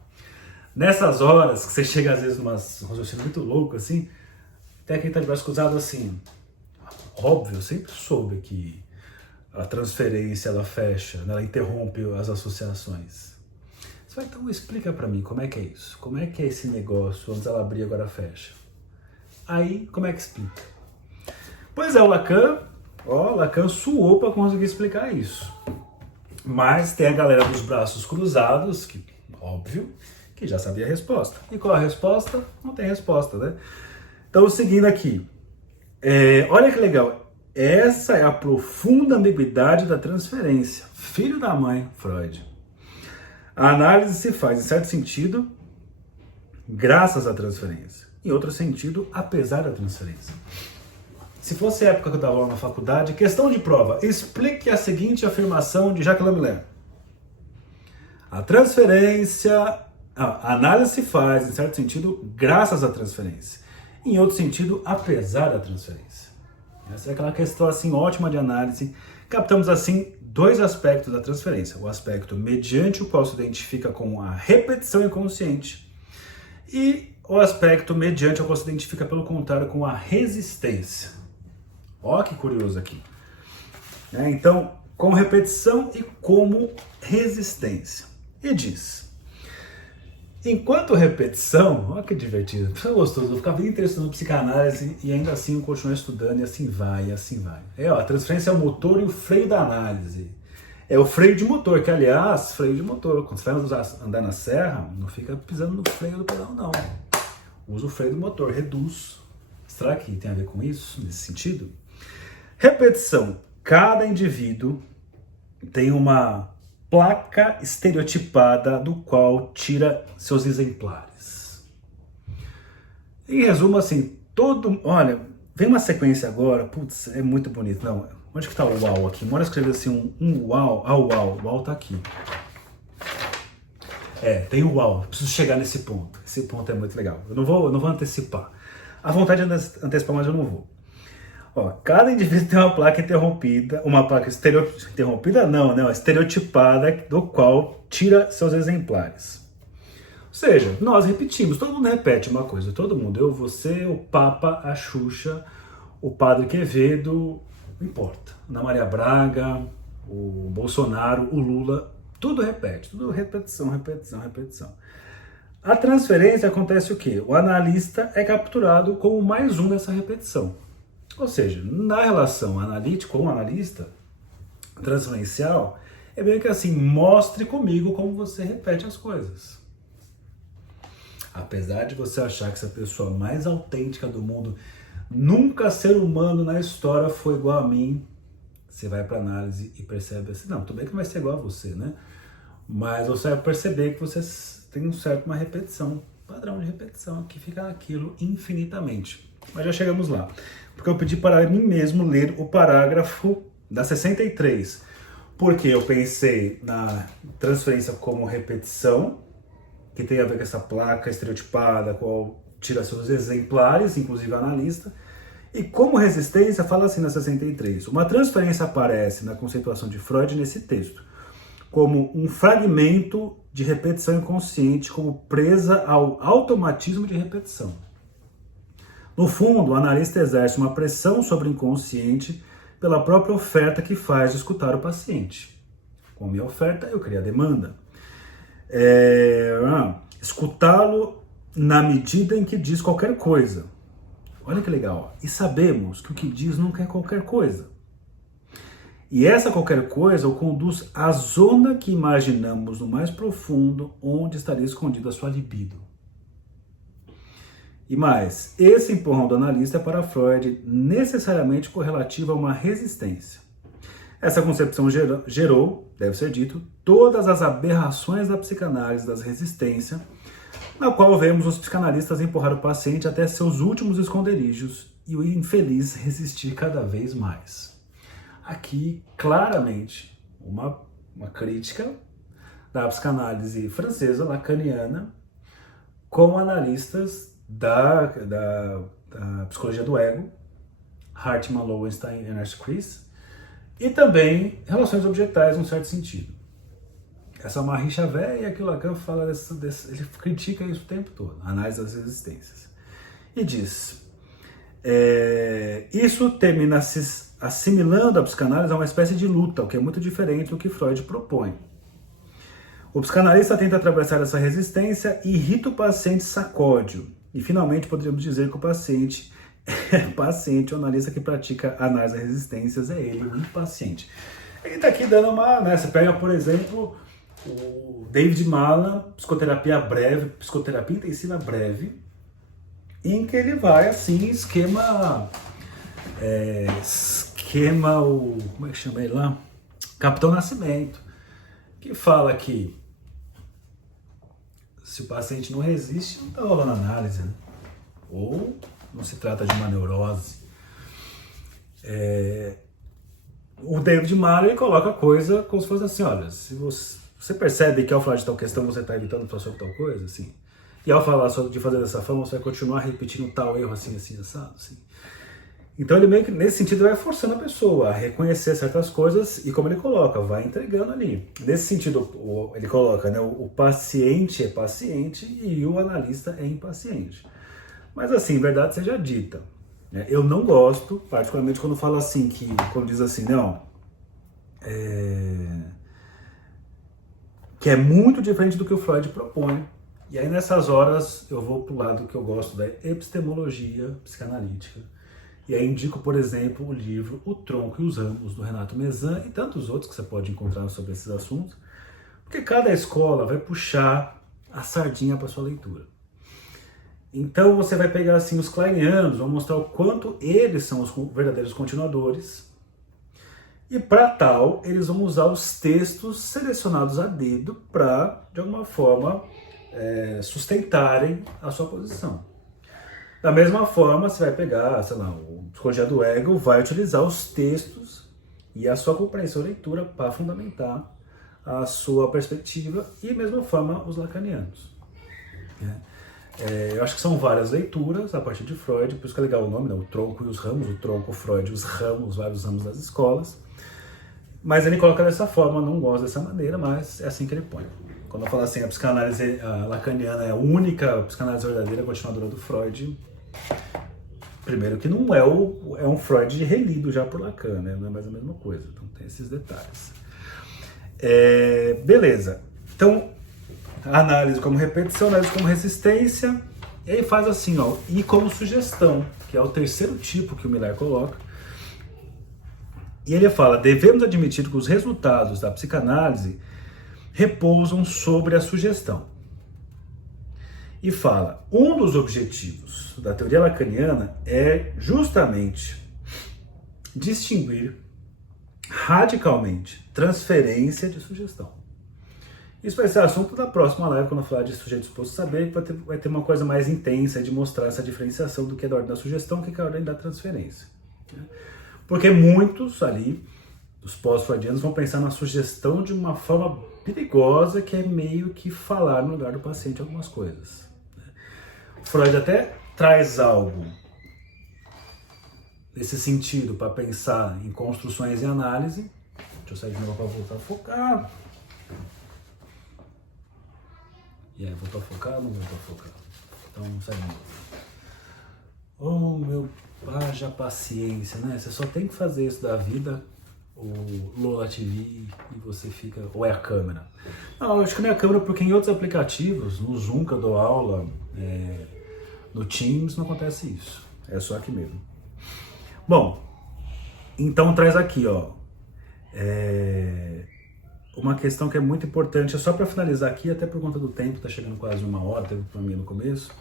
Nessas horas que você chega às vezes numa raciocínio muito louco assim, tem quem tá de braço cruzado assim. Óbvio, eu sempre soube que a transferência ela fecha, né? Ela interrompe as associações. Você vai, então explica pra mim como é que é isso? Como é que é esse negócio, antes ela abria agora fecha? Aí, como é que explica? Pois é, o Lacan suou pra conseguir explicar isso. Mas tem a galera dos braços cruzados, que, óbvio, que já sabia a resposta. E qual a resposta? Não tem resposta, né? Então, seguindo aqui. Olha que legal. Essa é a profunda ambiguidade da transferência. Filho da mãe, Freud. A análise se faz, em certo sentido, graças à transferência. Em outro sentido, apesar da transferência. Se fosse a época que eu dava aula na faculdade, questão de prova, explique a seguinte afirmação de Jacques Lamillard. A transferência, a análise se faz, em certo sentido, graças à transferência. Em outro sentido, apesar da transferência. Essa é aquela questão assim ótima de análise. Captamos assim dois aspectos da transferência. O aspecto mediante o qual se identifica com a repetição inconsciente e o aspecto mediante o qual se identifica, pelo contrário, com a resistência. Ó que curioso aqui. Então, com repetição e como resistência. E diz, enquanto repetição, olha que divertido, é gostoso, eu ficava bem interessado no psicanálise e ainda assim eu continuo estudando e assim vai, e assim vai. A transferência é o motor e o freio da análise. É o freio de motor, que aliás, freio de motor, quando você vai andar na serra, não fica pisando no freio do pedal não. Usa o freio do motor, reduz. Será que tem a ver com isso, nesse sentido? Repetição. Cada indivíduo tem uma placa estereotipada do qual tira seus exemplares. Em resumo, assim, olha, Vem uma sequência agora, putz, é muito bonito. Não, onde que tá o uau aqui? Bora escrever assim um uau. Ah, o uau tá aqui. Tem o uau. Preciso chegar nesse ponto. Esse ponto é muito legal. Eu não vou antecipar. A vontade de antecipar, mas eu não vou. Ó, cada indivíduo tem uma placa interrompida, interrompida não, estereotipada, do qual tira seus exemplares. Ou seja, nós repetimos, todo mundo repete uma coisa, todo mundo, eu, você, o Papa, a Xuxa, o Padre Quevedo, não importa, Ana Maria Braga, o Bolsonaro, o Lula, tudo repete, tudo repetição. A transferência acontece o quê? O analista é capturado como mais um dessa repetição. Ou seja, na relação analítico com analista, transferencial, é meio que assim, mostre comigo como você repete as coisas. Apesar de você achar que essa pessoa mais autêntica do mundo, nunca ser humano na história foi igual a mim, você vai para análise e percebe assim, não, tudo bem que não vai ser igual a você, né? Mas você vai perceber que você tem uma repetição, padrão de repetição, que fica naquilo infinitamente. Mas já chegamos lá. Porque eu pedi para mim mesmo ler o parágrafo da 63. Porque eu pensei na transferência como repetição, que tem a ver com essa placa estereotipada, qual tira seus exemplares, inclusive analista. E como resistência, fala assim na 63. Uma transferência aparece na conceituação de Freud nesse texto, como um fragmento de repetição inconsciente, como presa ao automatismo de repetição. No fundo, o analista exerce uma pressão sobre o inconsciente pela própria oferta que faz de escutar o paciente. Com a minha oferta, eu crio a demanda. Escutá-lo na medida em que diz qualquer coisa. Olha que legal. E sabemos que o que diz nunca é qualquer coisa. E essa qualquer coisa o conduz à zona que imaginamos no mais profundo, onde estaria escondida a sua libido. E mais, esse empurrão do analista é para Freud necessariamente correlativo a uma resistência. Essa concepção gerou, deve ser dito, todas as aberrações da psicanálise das resistências, na qual vemos os psicanalistas empurrar o paciente até seus últimos esconderijos e o infeliz resistir cada vez mais. Aqui, claramente, uma crítica da psicanálise francesa, lacaniana, com analistas da psicologia do ego, Hartmann, Lowenstein e Ernst Chris, e também relações objetais, num certo sentido. Essa é uma rixa velha que o Lacan fala, ele critica isso o tempo todo, a análise das resistências. E diz, isso termina se assimilando a psicanálise a uma espécie de luta, o que é muito diferente do que Freud propõe. O psicanalista tenta atravessar essa resistência e irrita o paciente, sacode-o. E finalmente poderíamos dizer que o paciente, o analista que pratica análise das resistências, é ele, o impaciente. Ele está aqui dando uma, você pega, por exemplo, o David Malan, psicoterapia intensiva breve, em que ele vai assim, como é que chama ele lá? Capitão Nascimento, que fala que se o paciente não resiste, não está rolando análise, né? Ou não se trata de uma neurose. O David Malan coloca a coisa como se fosse assim, olha, se você percebe que ao falar de tal questão você está evitando falar sobre tal coisa, assim, e ao falar de fazer dessa forma você vai continuar repetindo tal erro assim, assado, assim. Então ele meio que, nesse sentido, vai forçando a pessoa a reconhecer certas coisas e, como ele coloca, vai entregando ali. Nesse sentido, ele coloca, né, o paciente é paciente e o analista é impaciente. Mas assim, verdade seja dita, né, eu não gosto, particularmente quando fala assim, quando diz assim, não, que é muito diferente do que o Freud propõe. E aí nessas horas eu vou para o lado que eu gosto da epistemologia psicanalítica. E aí indico, por exemplo, o livro O Tronco e os Ramos, do Renato Mezan, e tantos outros que você pode encontrar sobre esses assuntos, porque cada escola vai puxar a sardinha para sua leitura. Então você vai pegar assim os kleinianos, vão mostrar o quanto eles são os verdadeiros continuadores, e para tal eles vão usar os textos selecionados a dedo para, de alguma forma, sustentarem a sua posição. Da mesma forma, você vai pegar, sei lá, o psicologia do ego vai utilizar os textos e a sua compreensão e leitura para fundamentar a sua perspectiva, e da mesma forma os lacanianos. Eu acho que são várias leituras a partir de Freud, por isso que é legal o nome, né? O tronco e os ramos, o tronco, Freud, os ramos, vários ramos das escolas. Mas ele coloca dessa forma, não gosto dessa maneira, mas é assim que ele põe. Quando eu falo assim, a psicanálise lacaniana é a única psicanálise verdadeira continuadora do Freud, primeiro que não é um Freud relido já por Lacan, né? Não é mais a mesma coisa, então tem esses detalhes. Beleza, então análise como repetição, análise como resistência, e aí faz assim, ó, e como sugestão, que é o terceiro tipo que o Miller coloca. E ele fala, devemos admitir que os resultados da psicanálise repousam sobre a sugestão. E fala, um dos objetivos da teoria lacaniana é justamente distinguir radicalmente transferência de sugestão. Isso vai ser assunto da próxima live, quando eu falar de sujeito disposto a saber, que vai ter uma coisa mais intensa de mostrar essa diferenciação do que é da ordem da sugestão, que é a ordem da transferência. Porque muitos ali, os pós-freudianos, vão pensar na sugestão de uma forma perigosa, que é meio que falar no lugar do paciente algumas coisas. Freud até traz algo nesse sentido para pensar em construções e análise. Deixa eu sair de novo para voltar a focar. E aí, voltou a focar ou não voltou a focar? Então, sai de novo. Oh, meu haja paciência, né? Você só tem que fazer isso da vida, o Lola TV, e você fica... Ou é a câmera? Não, eu acho que não é a câmera, porque em outros aplicativos, no Zoom que eu dou aula, no Teams, não acontece isso. É só aqui mesmo. Bom, então traz aqui, ó. Uma questão que é muito importante, só para finalizar aqui, até por conta do tempo, tá chegando quase 1 hora, teve para mim no começo,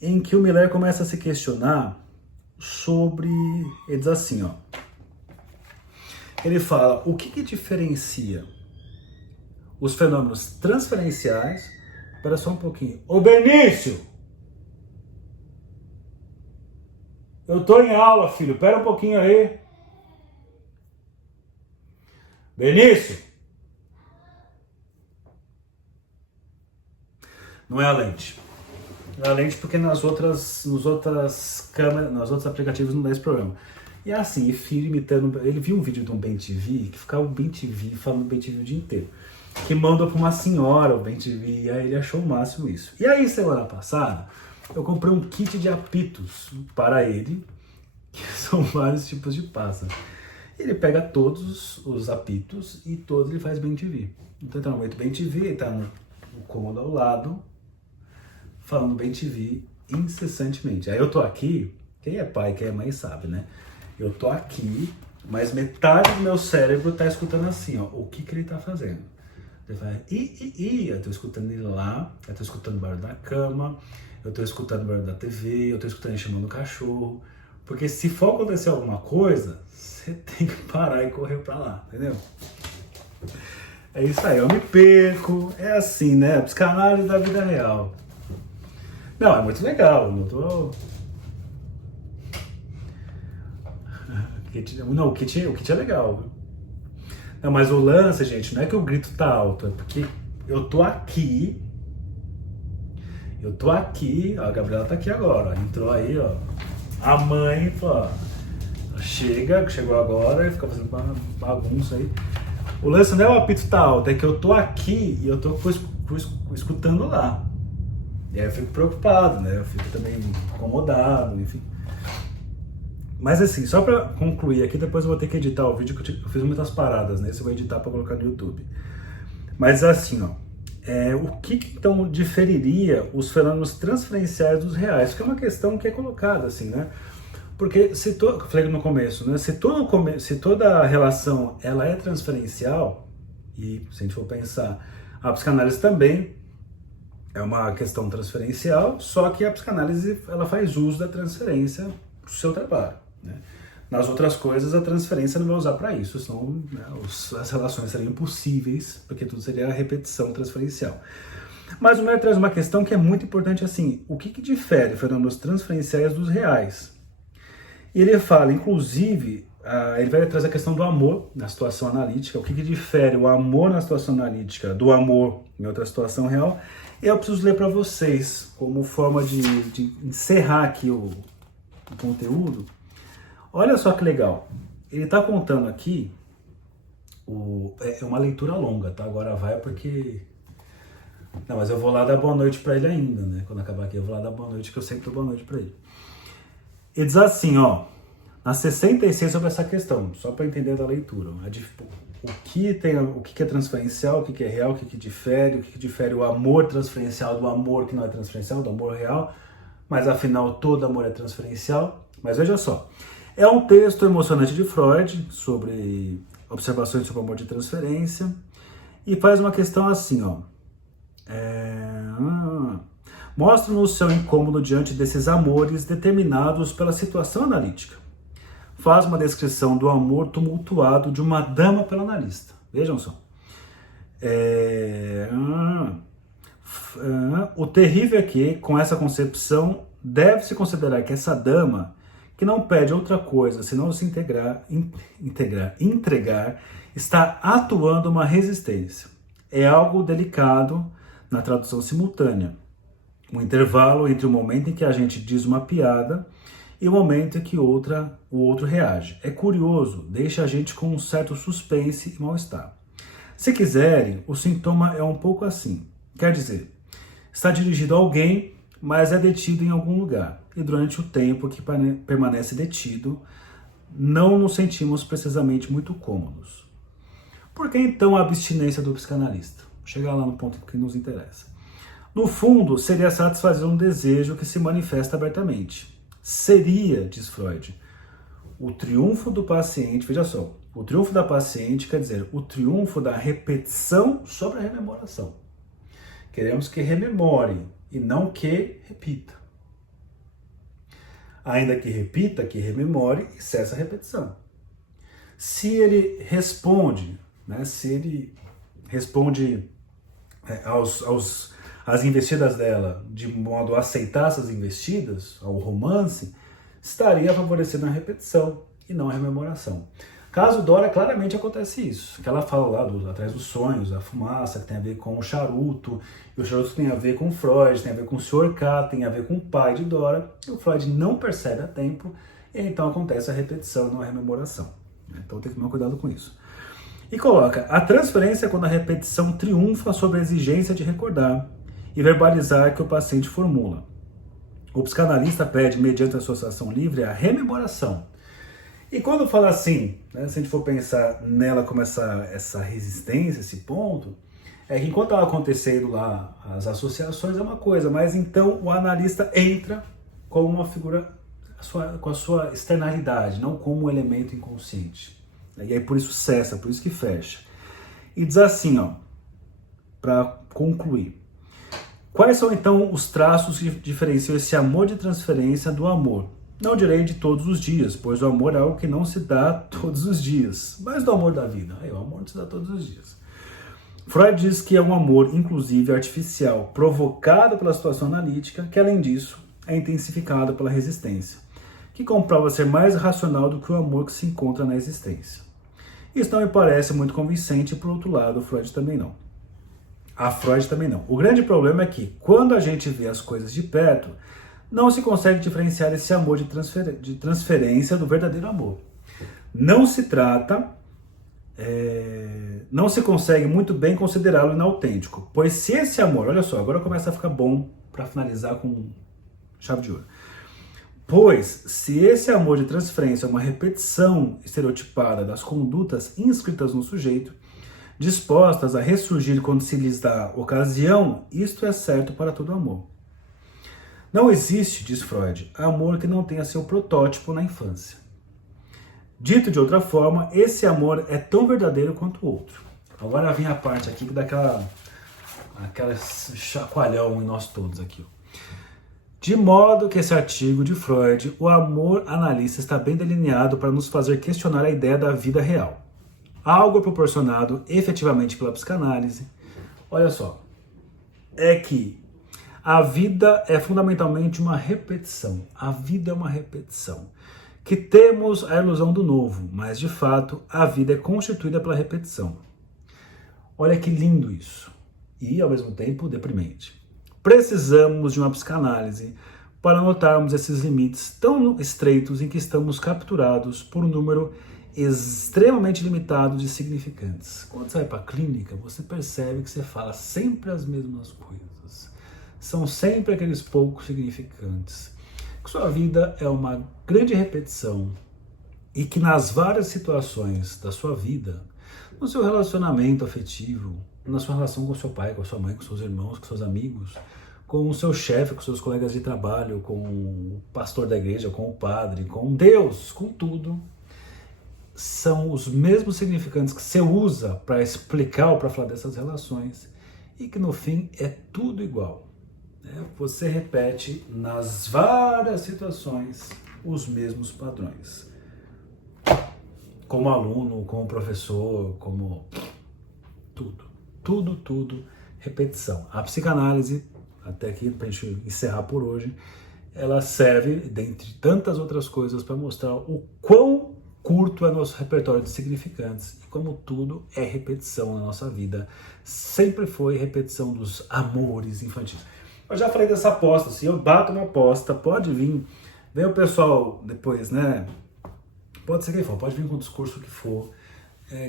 em que o Miller começa a se questionar sobre, ele diz assim, ó, ele fala, o que diferencia os fenômenos transferenciais, espera só um pouquinho, ô Benício, eu tô em aula, filho, espera um pouquinho aí, Benício, não é a lente. É a lente porque nos outros aplicativos não dá esse problema. E é assim, filho imitando... Ele viu um vídeo de um BenTV, que ficava o BenTV falando BenTV o dia inteiro. Que mandou pra uma senhora o BenTV, e aí ele achou o máximo isso. E aí, semana passada, eu comprei um kit de apitos para ele, que são vários tipos de pássaro. Ele pega todos os apitos e todos ele faz BenTV. Então tá no momento BenTV, ele tá no cômodo ao lado, falando BenTV incessantemente. Aí eu tô aqui, quem é pai, quem é mãe sabe, né? Eu tô aqui, mas metade do meu cérebro tá escutando assim, ó, o que ele tá fazendo. Ele fala, eu tô escutando ele lá, eu tô escutando o barulho da cama, eu tô escutando o barulho da TV, eu tô escutando ele chamando o cachorro. Porque se for acontecer alguma coisa, você tem que parar e correr pra lá, entendeu? É isso aí, eu me perco, é assim, né? Psicanálise da vida real. Não, é muito legal, não tô... Não, o kit é legal, viu? Não, mas o lance, gente, não é que o grito tá alto, é porque eu tô aqui, ó, a Gabriela tá aqui agora, ó, entrou aí, ó, a mãe, ó, chegou agora e fica fazendo bagunça aí. O lance não é o apito tá alto, é que eu tô aqui e eu tô escutando lá. E aí eu fico preocupado, né? Eu fico também incomodado, enfim. Mas assim, só pra concluir aqui, depois eu vou ter que editar o vídeo, que eu fiz muitas paradas, né? Esse eu vou editar pra colocar no YouTube. Mas assim, ó, o que então diferiria os fenômenos transferenciais dos reais? Que é uma questão que é colocada assim, né? Porque eu falei no começo, né? Se toda a relação ela é transferencial, e se a gente for pensar, a psicanálise também é uma questão transferencial, só que a psicanálise ela faz uso da transferência para o seu trabalho, né? Nas outras coisas a transferência não vai usar para isso, senão, né, as relações seriam impossíveis, porque tudo seria a repetição transferencial. Mas o Miller traz uma questão que é muito importante assim, o que difere fenômenos transferenciais dos reais? E ele fala, inclusive, ele vai trazer a questão do amor na situação analítica, o que difere o amor na situação analítica do amor em outra situação real. E eu preciso ler para vocês, como forma de encerrar aqui o conteúdo. Olha só que legal, ele está contando aqui, é uma leitura longa, tá? Agora vai porque... Não, mas eu vou lá dar boa noite para ele ainda, né? Quando acabar aqui eu vou lá dar boa noite, que eu sempre dou boa noite para ele. Ele diz assim, ó, na 66 sobre essa questão, só para entender da leitura, o que é transferencial, o que é real, o que difere o amor transferencial do amor que não é transferencial, do amor real, mas afinal todo amor é transferencial. Mas veja só, é um texto emocionante de Freud sobre observações sobre o amor de transferência e faz uma questão assim, ó, mostra-nos seu incômodo diante desses amores determinados pela situação analítica. Faz uma descrição do amor tumultuado de uma dama pelo analista. Vejam só. O terrível é que, com essa concepção, deve-se considerar que essa dama, que não pede outra coisa senão se entregar, está atuando uma resistência. É algo delicado na tradução simultânea. Um intervalo entre o momento em que a gente diz uma piada e o momento em que o outro reage. É curioso, deixa a gente com um certo suspense e mal-estar. Se quiserem, o sintoma é um pouco assim. Quer dizer, está dirigido a alguém, mas é detido em algum lugar. E durante o tempo que permanece detido, não nos sentimos precisamente muito cômodos. Por que então a abstinência do psicanalista? Vou chegar lá no ponto que nos interessa. No fundo, seria satisfazer um desejo que se manifesta abertamente. Seria, diz Freud, o triunfo do paciente, veja só, o triunfo da paciente quer dizer o triunfo da repetição sobre a rememoração. Queremos que rememore e não que repita. Ainda que repita, que rememore e cessa a repetição. Se ele responde, às investidas dela de modo a aceitar essas investidas, ao romance, estaria favorecendo a repetição e não a rememoração. Caso Dora, claramente acontece isso, que ela fala lá atrás dos sonhos, a fumaça, que tem a ver com o charuto, e o charuto tem a ver com Freud, tem a ver com o Sr. K, tem a ver com o pai de Dora, e o Freud não percebe a tempo, e então acontece a repetição, não a rememoração. Então tem que tomar cuidado com isso. E coloca, a transferência é quando a repetição triunfa sobre a exigência de recordar e verbalizar que o paciente formula. O psicanalista pede, mediante associação livre, a rememoração. E quando fala assim, se a gente for pensar nela como essa resistência, esse ponto, é que enquanto estava acontecendo lá as associações é uma coisa, mas então o analista entra como uma figura com a sua externalidade, não como um elemento inconsciente. E aí por isso cessa, por isso que fecha. E diz assim, ó, para concluir. Quais são então os traços que diferenciam esse amor de transferência do amor? Não direi de todos os dias, pois o amor é algo que não se dá todos os dias, mas do amor da vida. O amor não se dá todos os dias. Freud diz que é um amor, inclusive artificial, provocado pela situação analítica, que além disso é intensificado pela resistência, que comprova ser mais racional do que o amor que se encontra na existência. Isso não me parece muito convincente, e por outro lado, Freud também não. A Freud também não. O grande problema é que, quando a gente vê as coisas de perto, não se consegue diferenciar esse amor de transferência do verdadeiro amor. Não se trata, não se consegue muito bem considerá-lo inautêntico, pois se esse amor, olha só, agora começa a ficar bom para finalizar com chave de ouro. Pois, se esse amor de transferência é uma repetição estereotipada das condutas inscritas no sujeito, dispostas a ressurgir quando se lhes dá ocasião, isto é certo para todo amor. Não existe, diz Freud, amor que não tenha seu protótipo na infância. Dito de outra forma, esse amor é tão verdadeiro quanto o outro. Agora vem a parte aqui que dá aquela chacoalhão em nós todos aqui. De modo que esse artigo de Freud, o amor analista está bem delineado para nos fazer questionar a ideia da vida real. Algo proporcionado efetivamente pela psicanálise. Olha só, é que a vida é fundamentalmente uma repetição. A vida é uma repetição. Que temos a ilusão do novo, mas de fato a vida é constituída pela repetição. Olha que lindo isso. E ao mesmo tempo deprimente. Precisamos de uma psicanálise para notarmos esses limites tão estreitos em que estamos capturados por um número extremamente limitado de significantes. Quando você vai para a clínica, você percebe que você fala sempre as mesmas coisas. São sempre aqueles poucos significantes. Que sua vida é uma grande repetição e que nas várias situações da sua vida, no seu relacionamento afetivo, na sua relação com seu pai, com sua mãe, com seus irmãos, com seus amigos, com o seu chefe, com seus colegas de trabalho, com o pastor da igreja, com o padre, com Deus, com tudo, são os mesmos significantes que você usa para explicar ou para falar dessas relações e que no fim é tudo igual. Você repete nas várias situações os mesmos padrões. Como aluno, como professor, como tudo, repetição. A psicanálise, até aqui para a gente encerrar por hoje, ela serve, dentre tantas outras coisas, para mostrar o quão curto é nosso repertório de significantes e como tudo é repetição na nossa vida. Sempre foi repetição dos amores infantis. Eu já falei dessa aposta, se eu bato uma aposta, pode vir, vem o pessoal depois, né? Pode ser quem for, pode vir com o discurso que for.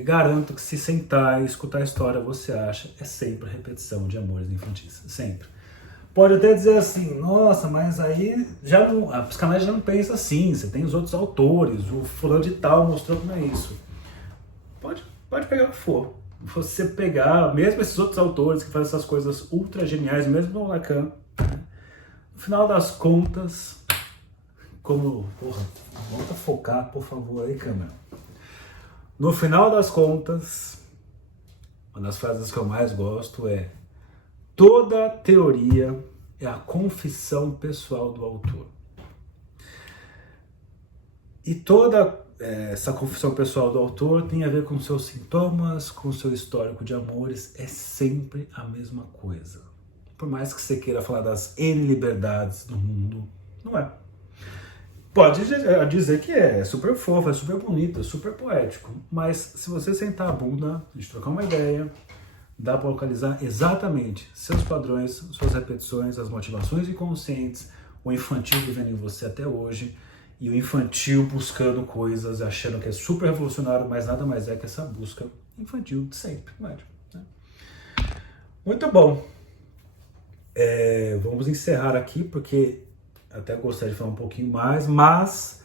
Garanto que se sentar e escutar a história, você acha, é sempre repetição de amores infantis, sempre. Pode até dizer assim, nossa, mas aí já não, a psicanálise já não pensa assim, você tem os outros autores, o fulano de tal mostrou como é isso. Pode pegar o que for. Você pegar, mesmo esses outros autores que fazem essas coisas ultra geniais, mesmo no Lacan, no final das contas, volta a focar, por favor, aí, câmera. No final das contas, uma das frases que eu mais gosto é: toda teoria é a confissão pessoal do autor. E toda essa confissão pessoal do autor tem a ver com seus sintomas, com seu histórico de amores, é sempre a mesma coisa. Por mais que você queira falar das N liberdades do mundo, não é. Pode dizer que é super fofo, é super bonito, é super poético, mas se você sentar a bunda, a gente trocar uma ideia, dá para localizar exatamente seus padrões, suas repetições, as motivações inconscientes, o infantil vivendo em você até hoje, e o infantil buscando coisas, achando que é super revolucionário, mas nada mais é que essa busca infantil de sempre, né? Muito bom. Vamos encerrar aqui, porque até gostaria de falar um pouquinho mais, mas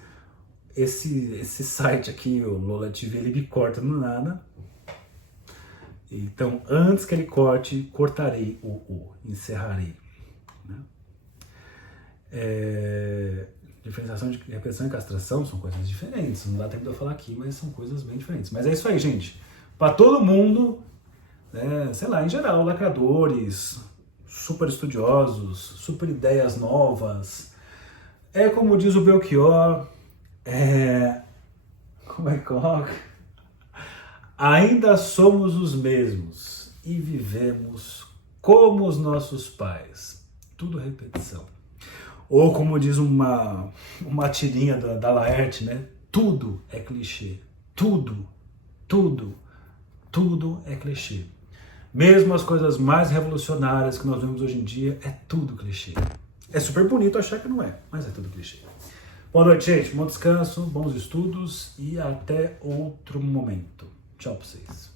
esse site aqui, o Lola TV, ele me corta no nada. Então, antes que ele corte, cortarei encerrarei. Né? Diferenciação de repressão e castração são coisas diferentes. Não dá tempo de eu falar aqui, mas são coisas bem diferentes. Mas é isso aí, gente. Para todo mundo, sei lá, em geral, lacradores, super estudiosos, super ideias novas. Como diz o Belchior, como é que coloca? Ainda somos os mesmos e vivemos como os nossos pais. Tudo repetição. Ou como diz uma tirinha da Laerte, né? Tudo é clichê. Tudo é clichê. Mesmo as coisas mais revolucionárias que nós vemos hoje em dia, é tudo clichê. É super bonito achar que não é, mas é tudo clichê. Boa noite, gente. Bom descanso, bons estudos e até outro momento. Tchau pra vocês.